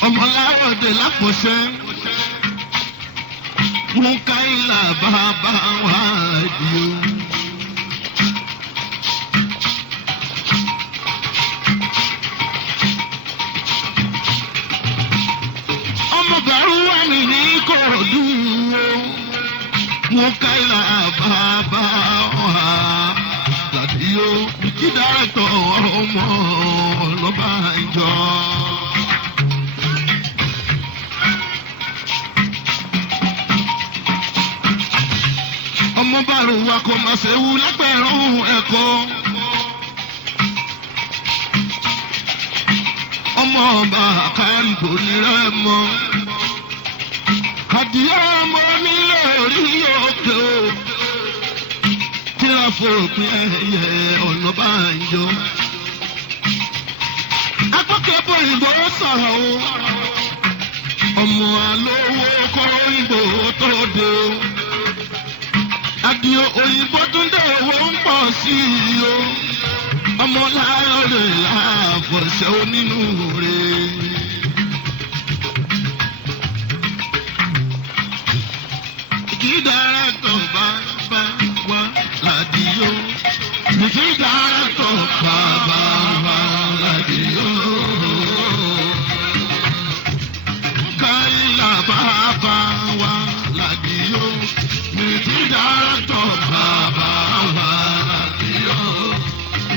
ọmọláwọ̀dé lápòṣẹ́ Mikaela bàbá wà di o. ọmọbìnrin wà ní Ìkòròdú o. Mikaela bàbá wà di o. kí dárẹ́tọ̀ ọmọ ọlọ́ba ìjọ. ọmọ bá rò wá kó má ṣe wú lágbẹ̀rún ẹ̀kọ́. ọmọ ọba àkàrìbò nírẹ̀ mọ́. Àdìyẹ ọmọ nílé orí òkè o. tí a fòpin ẹyẹ ọ̀nà bá ń jọ. akọ́kẹ́bọ̀ ìbò sọ̀rọ̀ o. ọmọ àlówó kọ́ ìbò tó dé o. Àdìó òyìnbó tún dé owó ń pọ̀ sí i o. ọmọ láyọ̀ rẹ̀ láàbọ̀ṣẹ́ onínú rẹ̀. kí dárẹ́tọ̀ bá wá Ládìyó. kí dárẹ́tọ̀ bá wá Ládìyó. Mikaela bàbá wá Ládìyó. kí dárẹ́tọ̀ bàbá wá Ládìyó.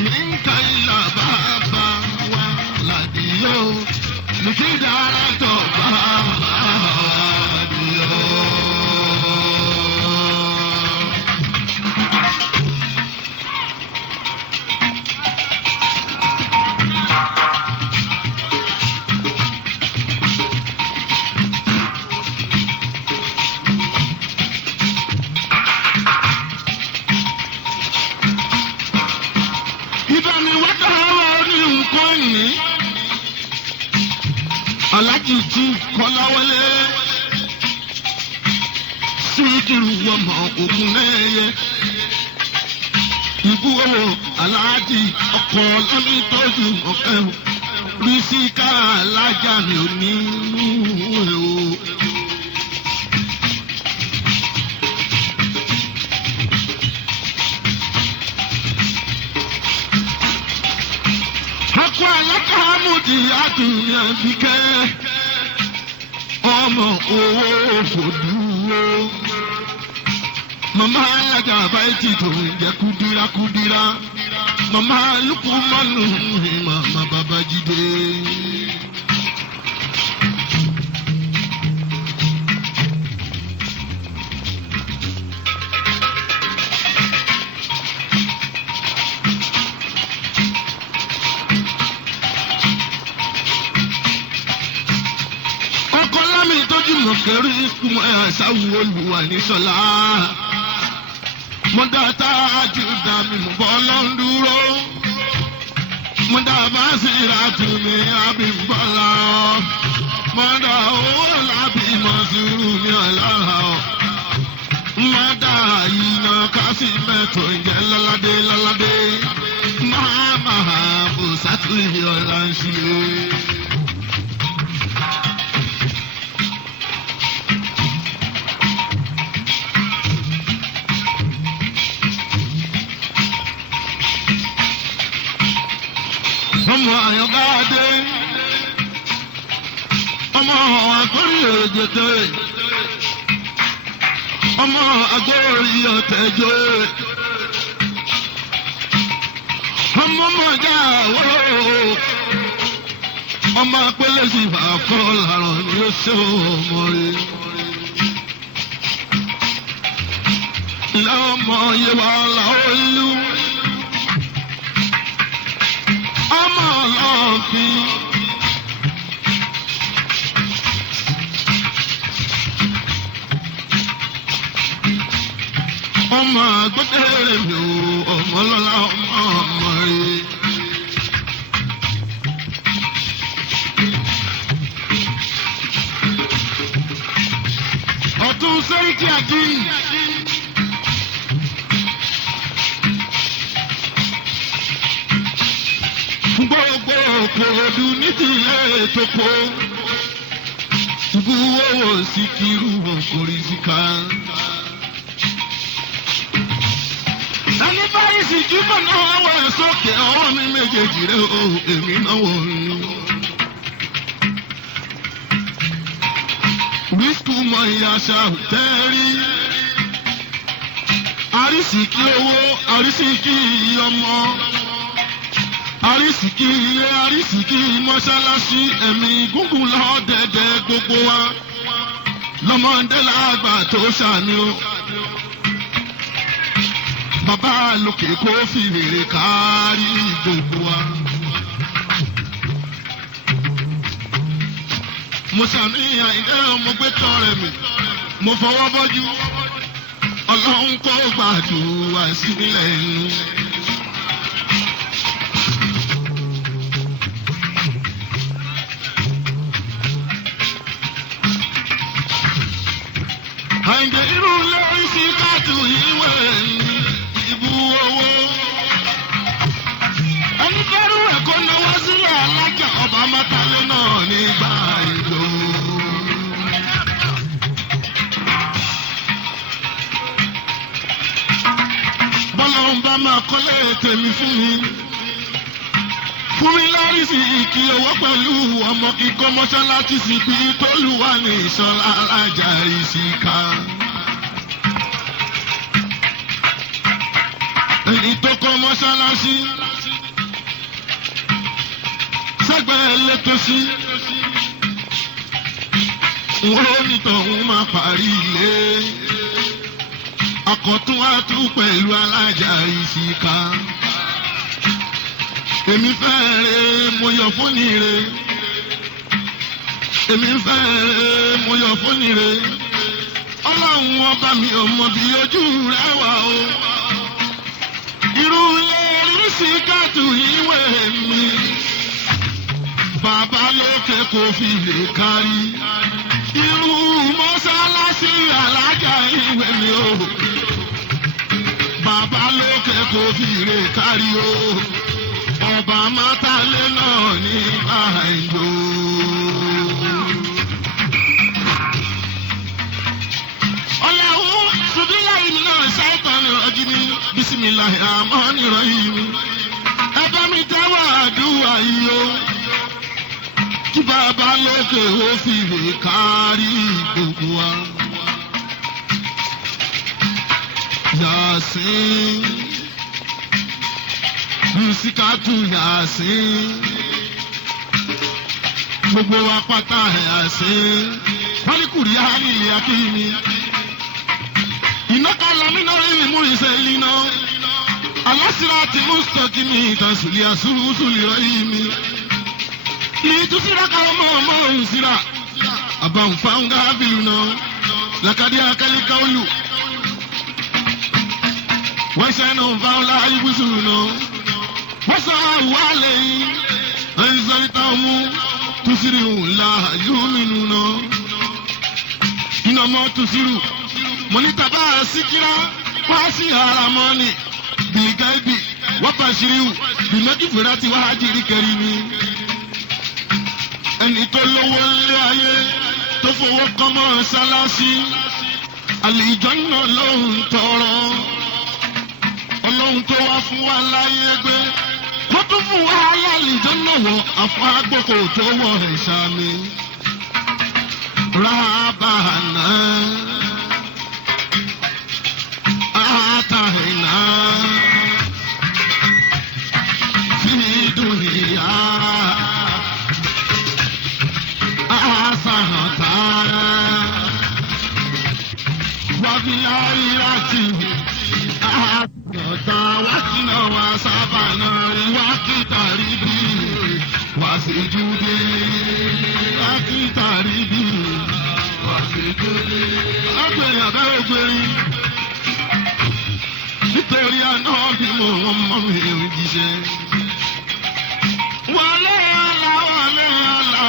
Mikaela bàbá wá Ládìyó. kí dárẹ́tọ̀ bàbá wá Ládìyó. Aláàjì tí Kọ́láwọlé Síkírù ọmọ ògùn lẹ́yẹ. Ìbú owó aláàjì ọkọ̀ lọ́ní tójú ọ̀kẹ́ o. Rí sí ká alájà mi ò ní ẹ̀ o. Ọkọ̀ alákàámùdì àdùnnà bíkẹ́. ọmọ owó fòdúró. Màmá alága báyìí tó ń jẹ́ kúdírá. Màmá lùkù mọ́nù mi màmá Babájídé. Ọkọ lámì tójú mọ̀ kẹrí kúmọ̀ ẹ̀ ṣáwó olùwà ní sọ́lá. Mọ̀dá tá a jù dá mi mọ̀ bọ́ lọ́ndúró. Mọ̀dá bá sì ra tù mí àbí ń bọ̀ la ọ́. Mọ̀dá owó làbí mọ̀ sùúrù mi ọ̀lára ọ́. Mọ̀dá iná kásì mẹ́tò ìjẹ́ lọ́ládé. Máa bò sátúnyẹ̀ ọ̀la ń ṣe. Ọmọ àyàngáde, ọmọ àgbórí òjòjò, ọmọ àgbórí ọ̀tẹ̀jọ́, ọmọ mọ̀já wọ́, ọmọ apẹ́lẹ́ sì fà kọ́ làrọ̀ ní oṣù ọmọ rẹ̀. Lọ́mọ yẹ wà láolú. Ọmọ ọlọ́ọ̀fin. Ọmọ àgbọ̀dẹ̀rẹ̀ mi ò ọmọ lọ́la ọmọ rẹ̀. Ọ̀tún sẹ́ríkì àdín. Gbogbo òkòròdú nídìílé tókò. Ìbúwòwò sí kírú òkòrì síká. Ẹni báyìí sì túbọ̀ náà wọ̀ sókè ọwọ́ mi méjèèjì rẹ̀ o, èmi náà wọ̀ ọ́. Wíṣkù mọ ìyá ṣàtẹ́rí. Àrísìkí owó, àrísìkí ọmọ. Àrísìkí ilé, àrísìkí mọ́ṣáláṣí, ẹ̀mí gúngùn lọ́dẹ̀dẹ̀ gbogbo wa. Lọ́mọdé lágbà tó ṣàní o. Bàbá lókè kó fi rèrè kárí gbogbo wa. Mo ṣàníyàn ilé ọmọ gbé tọ́ rẹ̀ mi. Mo fọwọ́ bọ́jú. Ọlọ́run kó gbàdúrà sí nílẹ̀ inú. Àìjẹ́ irú lórí sí káàtù ìwé ìbú owó. Ẹni fẹ́rù ẹ̀kọ́ náwó sílẹ̀ alájà ọba mọ́tálẹ́ náà nígbà ìlú. Bọ́lá ń bá máa kọ́lé tèmi fún mi. Fún mi lárí sí ìkí owó pẹ̀lú ọmọ kíkọ́ mọ́ṣáláṣí sí bí tólúwa ní ìṣọ́lá alájà ìṣìkà. Èyí tó kọ́ mọ́ṣáláṣí sẹ́gbẹ̀ẹ́ létòsí. Wọ́n ní tọ̀hún máa parí ilé. Àkọ́tún á tún pẹ̀lú alájà ìṣìkà. Èmi fẹ́ rẹ̀ mo yọ fún ni rẹ̀. Èmi fẹ́ rẹ̀ mo yọ fún ni rẹ̀. Ọlọ́run ọba mi ò mọ bí ojú rẹ̀ wà o. Irú ilé oríṣi káàtù ìwé mi. Bàbá lókè kò fi lè kárí. Irú mọ́ṣáláṣí alájà ìwé mi o. Bàbá lókè kò fi lè kárí o. Ọba mátálé náà ní àìjò. Ọlọ́run ṣùgbọ́n ìlú náà ṣàìtàn ní ọjí ní bísímìláhì àmọ́ni rọ̀yìn. Ẹ bá mi tẹ́wọ́ àdúrà yìí o. Kí bàbá lókè ó fi lè kárí gbogbo wa. Yàsín Musikatu Yàsín gbogbo wa pátá Yàsín wálíkùrí ànílé akíní iná kan lamínà rẹ̀ mú ìṣẹ̀lẹ̀ iná alásìrá ti mustaki mi ìtàsùlẹ̀ àsúrùsùlẹ̀ rẹ̀ mi ìtúsíra kan mọ́ ìsíra àbànfàǹgà bìlù náà làkàdé akẹ́lẹ́ káwọ́lù wọ́n ṣe náà fáwọlá ibùsùn náà wọ́n sọ àwọn àlẹ́ yìí ẹ̀yìn sọ́rí táwọn mú tùsírì ńlá yóò náà iná mọ́ tùsírù mọ̀nítàbá síkírá wá sí ara mọ́ni bìgẹ́bì wọ́n bá ṣíríwù bìmẹ́kì fèrè àti wàá jírí kẹrì ni. ẹni tó lówó ńlé ayé tó fowó kọ́mọ́ ṣáláṣí àlìjọ́ náà lóhùn tọrọ ọlọ́hun tó wá fún wa láyé gbé wọ́n tún fún wa àlìjọ́ náà wọ àfọ àgbòkò tó wọ ẹ̀ṣá mi. Rabana Atahina Fi dunya Asahata Wa fil akhirati Asahata wa qina wasabana wa kitaribi wa sujudi wa kitaribi agbèrè àbẹ́rẹ́ ògbèrè nítorí àná bí mo wọ́n mọ́ mi ò jíṣẹ́. wọlé ọ̀la wọlé ọ̀la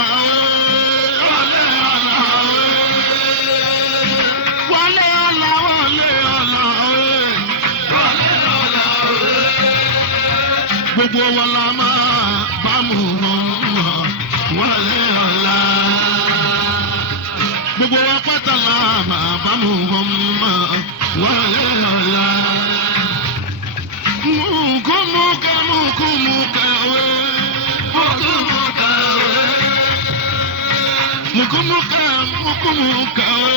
wọlé ọ̀la wọlé ọ̀la wọlé ọ̀la wọlé ọ̀la gbogbo wọn la máa bá mu wọn wọlé ọ̀la. Gbogbo wa pátá la máa bá mu wọn mọ́ wọlé ọ̀la. Mùkúmùkẹ́ mùkúmùkẹ́ wé. Mùkúmùkẹ́ wé. Mùkúmùkẹ́ mùkúmùkẹ́ wé.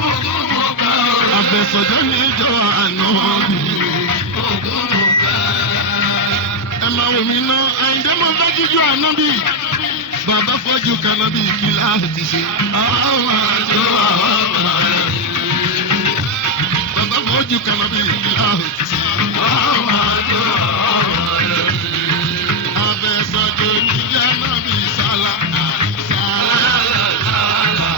Mùkúmùkẹ́ wé. Àbẹ̀sọ̀jọ́ ní ìjọ àná bí. Mùkúmùkẹ́. Ẹ máa wò mí ná, Àyìndé máa bá jíjọ àná bí. Bàbá fọ́jú kanabi kìlá ti ṣe. Àwọn àjọ àwọn àjọ. Bàbá fọ́jú kanabi kìlá ti ṣe. Àwọn àjọ àwọn àjọ. Abẹ́sọ̀jọ́ níjà nàbí sálá. Sálá sálá.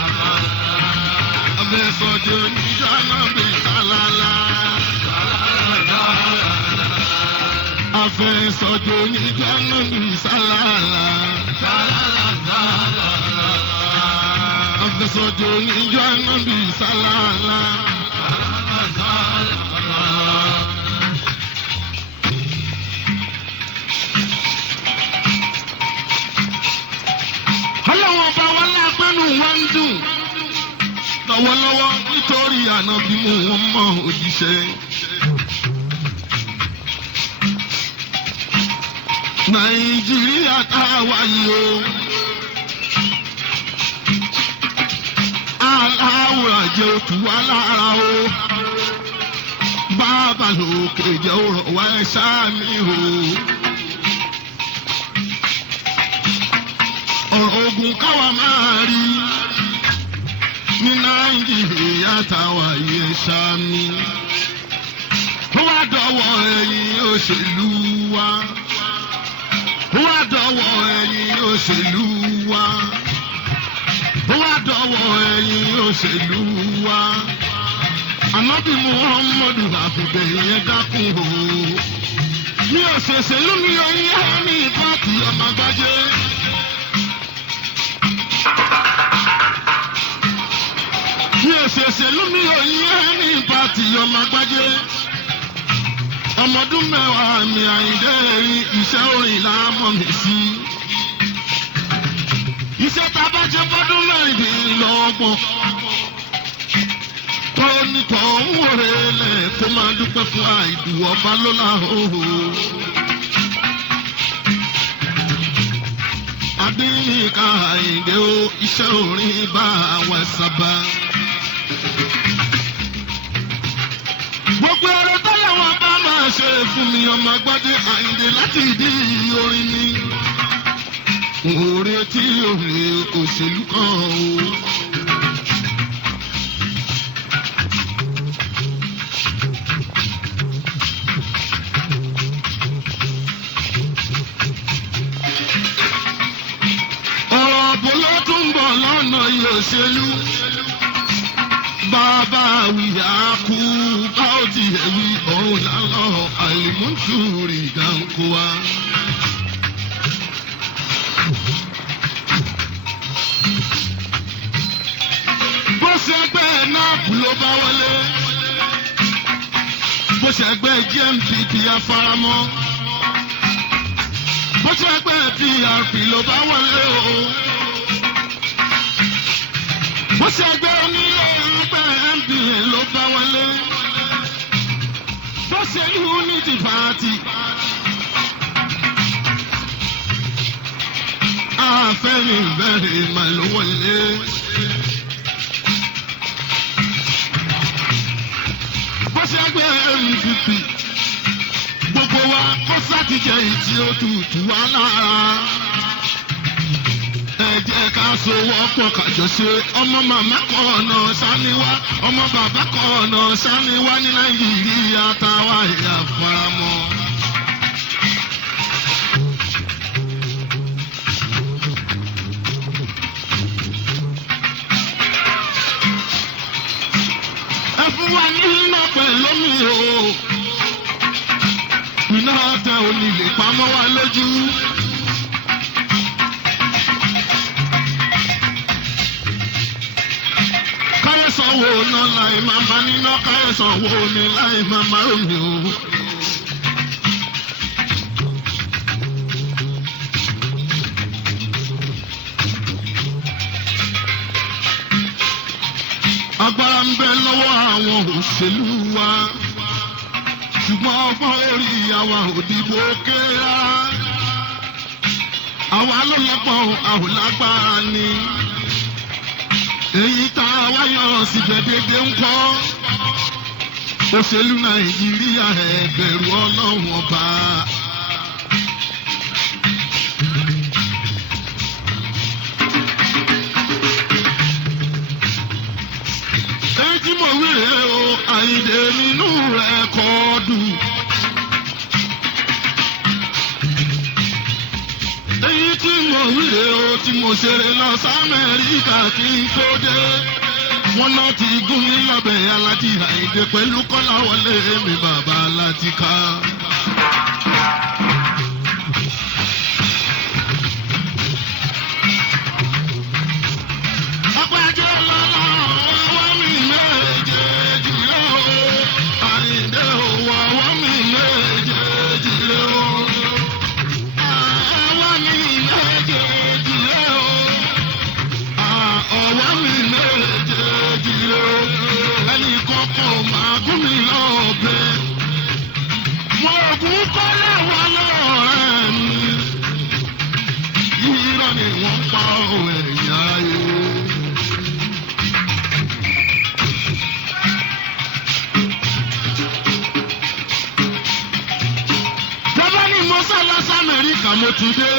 Abẹ́sọ̀jọ́ níjà nàbí sálá. Sálá. Abẹ́sọ̀jọ́ níjà nàbí sálá. Afẹ́sọ̀jọ́ níjọ́ ànábì sálálá. Ọlọ́wọ́ ọba wa lápẹ́nu wọn ń dùn lọ́wọ́lọ́wọ́ nítorí ànábì mú wọn mọ́ òjíṣẹ́. Nàìjíríà táwa yìí o. Aláwòrán jẹ́ òtù wá lára o. Bàbá lòkè jẹ́ òrọ̀ wá ẹ sáàmì o. Ọ̀rọ̀ ogun káwa máa rí ní Nàìjíríà táwa yẹ sáàmì. Ó wá dọ̀wọ́ ẹ̀yin òṣèlú wa. Ó wá dọ̀wọ́ ẹ̀yin òṣèlú wa. Ó wá dọ̀wọ́ ẹ̀yin òṣèlú wa. Ànábì Muhammadu àfìgbè yẹn dákun o. Mi ò ṣèṣèlú mi ò yí ẹni pàtì ọmọ gbájé. Mi ò ṣèṣèlú mi ò yí ẹni pàtì ọmọ gbájé. Ọmọdún mẹ́wàá mi Àyìndé iṣẹ́ orin láàmọ́ mi sí. Iṣẹ́ tá a bá jẹ́ fọ́dún mẹ́rìndínlọ́gbọ̀n. Tó nítọ̀ ń wòrè lẹ̀ kó máa dúpẹ́ fún àìdù ọba lọ́la òhò. Adé ní ká Àyìndé o iṣẹ́ orin bá àwọn sábà. gbogbo ẹrẹ tọ́lá wọn bá máa ṣe fún mi ọmọ Agbájé Àyìndé láti ìdí orin ni. Oore tí òrè òṣèlú kan o. Ọ̀rọ̀ bọ́lá tó ń bọ̀ lọ́nà òṣèlú. Bàbá wìyà kú bá ó ti yẹ wí ọ̀hún lálọ́ àlìmọ́tòrì dáńkó wa. Bó ṣe ẹgbẹ́ NAP ló bá wọlé. Bó ṣe ẹgbẹ́ GMPP afaramọ́. Bó ṣe ẹgbẹ́ PRP ló bá wọlé o. Bó ṣe ẹgbẹ́ onílé ẹgbẹ́ MPN ló bá wọlé. Bó ṣe Unity Party. Àfẹ́ni bẹ̀rẹ̀ mà ló wọlé. Bó ṣe ẹgbẹ́ NPP. Gbogbo wa kó sátìjẹ́ ìtì òtútù wa lára. Ẹ jẹ́ ká sowọ́pọ̀ kájọ ṣe ọmọ màmá kan ọ̀nà sáníwá ọmọ bàbá kan ọ̀nà sáníwá ní Nàìjíríà táwa ìyá faramọ́. Ẹ fún wa ní iná pẹ̀lú mi o. Iná tẹ onílé pamọ́ wa lójú. Káyọ̀sánwó náà láì máa ma níná káyọ̀sánwó ni láì máa ma omi o. Agbára ń bẹ lọ́wọ́ àwọn òṣèlú wa. Ṣùgbọ́n ọgbọ́n orí àwa òdìbò kéra. Àwa ló lọ́pọ̀ àwòlágbára ni. Èyí tá a wáyọ̀ síbẹ̀ dédé ń kọ́. Òṣèlú Nàìjíríà ẹ bẹ̀rù Ọlọ́run ọba. Èyí tí mo wí rèé o, Àyìndé nínú rẹ̀ kọ́ dùn. Èyí tí mo wí rèé o, tí mo ṣeré lọ sí Amẹ́ríkà kí n tó dé. Wọ́n náà ti gún mi lọ́bẹ̀ Aláàjì Àyìndé pẹ̀lú Kọ́láwọlé mi bàbá Látìká. Ọpẹ́jọ́ lọ́lọ́ ọwọ́ mi méjèèjì lé o. Àyìndé òwò ọwọ́ mi méjèèjì lé o. Ọwọ́ mi méjèèjì lé o. Ọwọ́ mi méjèèjì lé o. Ẹnì kankan máa gún mi lọ́bẹ̀. Mo gún Kọ́láwọlé ọ̀rẹ́ mi. Irọ́ ni wọ́n pa ẹ̀yìn ayé. Bàbá ni mo sá lọ sí Amẹ́ríkà mo ti dé.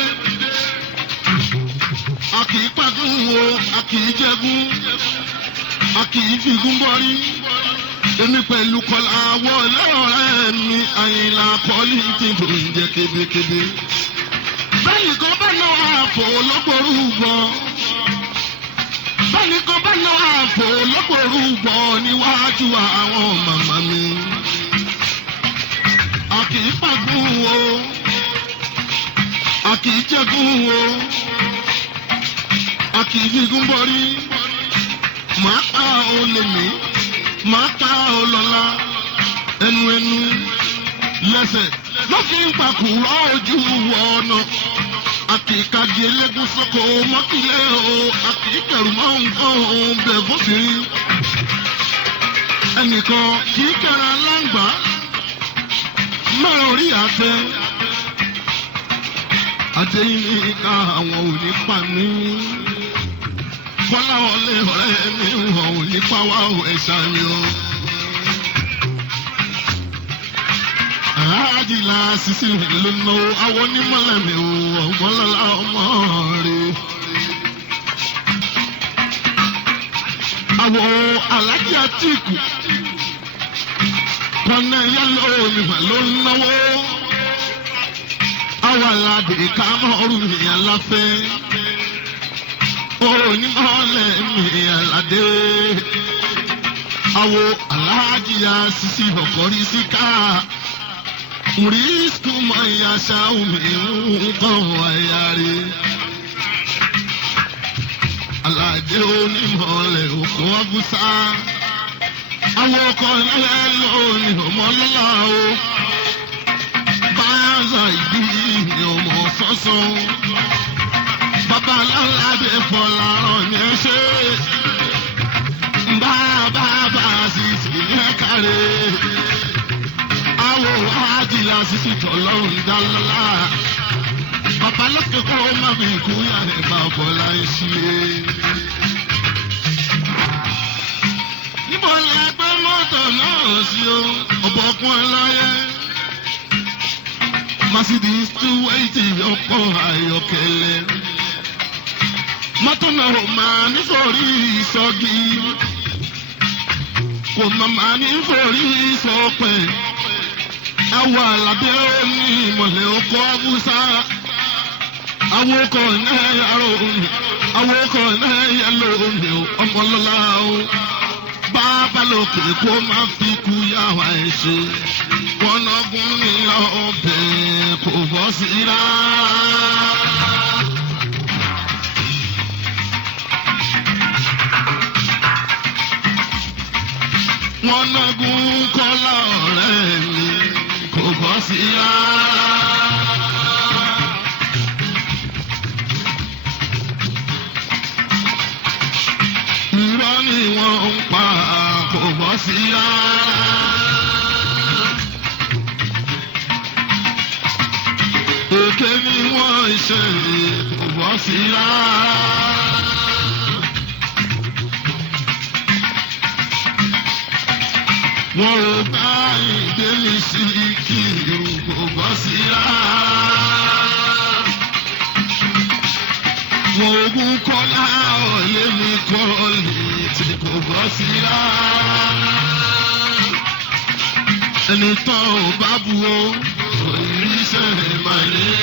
A kì í pàgùn wo, a kì í jẹgún, a kì í figún bọ́rí. Èmi pẹ̀lú Kọ́láwọlé ọ̀rẹ́ mi Àyìnlá Kọ́lí ti bò ń jẹ kébékébé. Bẹ́ẹ̀ni kan bá náà àpò lọ́gbọ̀rú gbọ́. Bẹ́ẹ̀ni kan bá náà àpò lọ́gbọ̀rú gbọ́ níwájú àwọn màmá mi. A kì í pàgùn wo, a kì í jẹgún wo, a kì í figún bọ́rí. Màá pa olè mí, màá pa olọ́lá, ẹnu lẹ́sẹ̀ ló fi ń pàkúrọ̀ ojú ọ̀nà. Àkìkàgé lẹ́gùn sọ́kò mọ́kìlẹ̀ o, àkìkẹ̀rù máa ń kọ́ ohun bẹ̀ fófin. Ẹnìkan kì í kẹ́ra láǹgbá, mẹ́rin orí àtẹ. Adéyínká àwọn ò ní pa mí. Kọ́láwọlé ọ̀rẹ́ mi wọ̀ ò ní pa wá ò ẹ̀ṣà mi o. Àájìlá sísè ló ná àwọn onímọ̀lẹ̀ mi ò ọ̀gbọ́n lọ́la ọmọ rẹ̀. Àwọn alájí Àtíkù kọ́nà yálò onímọ̀ ló ń náwó. Àwọn aládé ká mọ́rù mi aláfẹ́. Onímọ̀lẹ̀ mi aládé. Àwọn alájí Àsísì ọ̀kọ́rí síká. Risku mayasha umiuko ayari. Aládé onímọ̀lẹ̀ òkú ọ̀bùsà. Àwọn ọkọ̀ ẹlẹ́lẹ́ òní ọmọlọ́lá o. Báyà ìdí ni ọmọ sọ́sọ́. Bàbá alálàdé fọláràn ní ẹṣẹ́. Bàbá Àsísì ẹ̀kárẹ̀. Àwọn Àjílá Sísì tọ̀lọ́run dálọ́lá. Bàbá lókè kó má fi kú yàrá ìgbà ọ̀bọ̀lá ìṣílẹ̀. Níbo ni ẹgbẹ́ mọ́tò náà sí o? Ọ̀bọ̀kún ẹlọ́yẹ. Mercedes 280 ọkọ̀ ayọ̀kẹ́lẹ́. Mọ́tò náà ò máa nítorí ìsọ̀gì. Kò máa nítorí ìsọ̀pẹ̀. Àwọn àlàbẹ́ ní ìmọ̀lẹ̀ ọkọ̀ Abúsá. Àwọn ọkọ̀ náà yàrá òní. Àwọn ọkọ̀ náà yàrá òní ọmọlọ́lá o. Bàbá lókè kó máa fi kú yàwá ẹ̀ ṣe. Wọ́nàgún ní ọbẹ̀ kò bọ́ sí rárá. Wọ́nàgún kọ́lá ọ̀rẹ́ mi. Kò bọ́ sí rárá. Irọ́ ni wọ́n ń pa kò bọ́ sí rárá. Èké ni wọ́n ń ṣe kò bọ́ sí rárá. Wọ́n ò bá ìdémi sí kìlú kò bọ́ sí rárá. Wọ́n ogún kọ́lá ọ̀lẹ́ mi kọ́ lè tí kò bọ́ sí rárá. Ẹni tán ò bá bu o, oníṣẹ́ ìmọ̀lẹ́.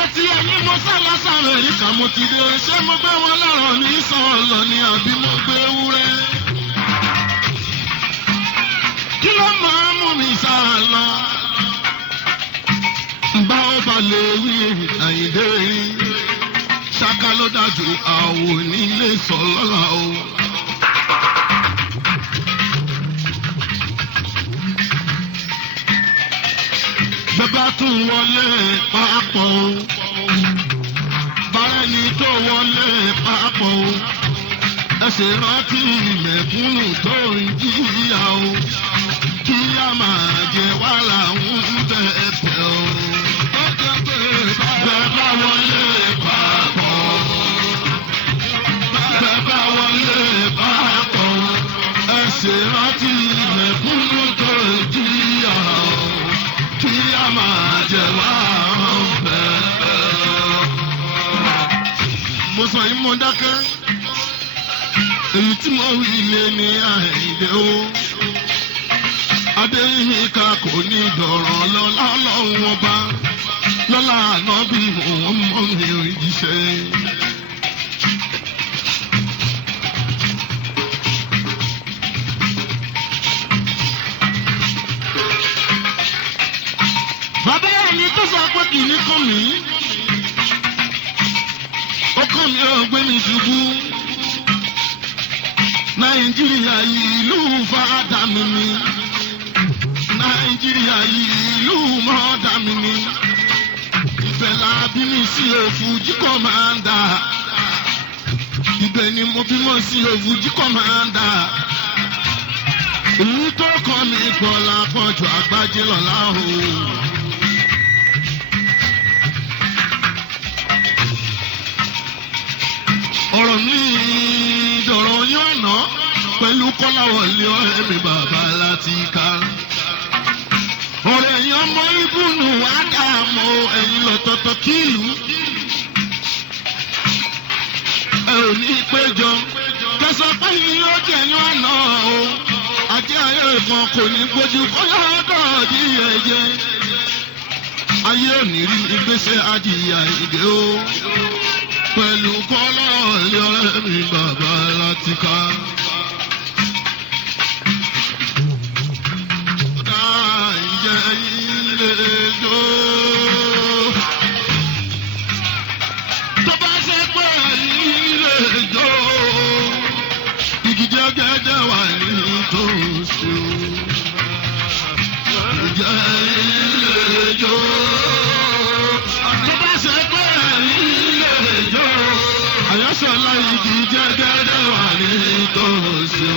Àti ẹni mo sálásàrò yìí kà mo ti dé. Ṣé mo gbé wọn lọ́rọ̀ ní sọ̀rọ̀ ni àbí mo gbé ewúrẹ́? Kí ló máa mú mi sá lọ? Bá ó bá lè wí Àyìndé rí. Ṣáká ló dájú àwọn onílé sọ lọ́la o. Bàbá tún wọlé papọ̀ o. Báyẹ̀ni tó wọlé papọ̀ o. Ẹ ṣe rántí mẹ̀kúnnù tó ń jìyà o. Kí a máa jẹ wàhálà ń bẹ̀ẹ̀ o. Bàbá wọlé papọ̀. Bàbá wọlé papọ̀. Ẹ ṣe rántí mẹ̀kúnnù tó ń jìyà o. Kí a máa jẹ wàhálà ń bẹ̀ẹ̀ o. Mo sọ yìí mo dákẹ́. Èyí tí mo wí lé ní Àyìndé o. Adéyínká kò ní dọ̀rọ̀ lọ́lá Ọlọ́run ọba. Lọ́lá ànábì òun mọ́ mi rí jíṣẹ́. Bàbá ẹni tó sọ pé kì í kọ́ mi. Ó kọ́ mi ó gbé mi ṣubú. Nàìjíríà yìí ìlú fàdà mi ni. Nàìjíríà yìí ìlú mọ́dà mi ni. Ibẹ̀ la bí mi sí Òfújì kọ́mándà. Ibẹ̀ ni mo bímọ sí Òfújì kọ́mándà. Èyí tó kọ́ mi pọ̀ lápọ̀jù àgbájé lọ́la o. ọ̀rọ̀ ní ìdọ̀rọ̀ yóò ná pẹ̀lú Kọ́láwọlé ọ̀rẹ́ mi bàbá láti ká. ọ̀rẹ́ yẹn ọmọ ibùnú Ádámù ẹ̀yìn ọ̀tọ̀ọ̀tọ̀ kílù. ẹ ò ní péjọ kẹsàn pé yín ó jẹ̀yìn ọ̀nà o. àti ayé kan kò ní gbójú kọ́yọ́ dọ̀ọ̀dí ẹ̀jẹ̀. ayé ò ní rí ìgbésẹ̀ adìyà ìdè o. pẹ̀lú Kọ́láwọlé ọ̀rẹ́ mi bàbá láti ká. tó bá ṣe pé ẹ̀yin lè jó igi jẹ́gẹ́dẹ́ wà ní tòṣù. ìjẹ́ ẹ̀yin lè jó tó bá ṣe pé ẹ̀yin lè jó àyànṣọ́lá igi jẹ́gẹ́dẹ́ wà ní tòṣù.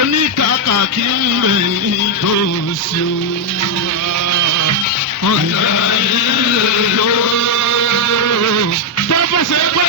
Oníkàkà kí n rẹ̀ tó sí o. Ọ̀yà ilé lọ. Tọ́pọ̀ ṣe pé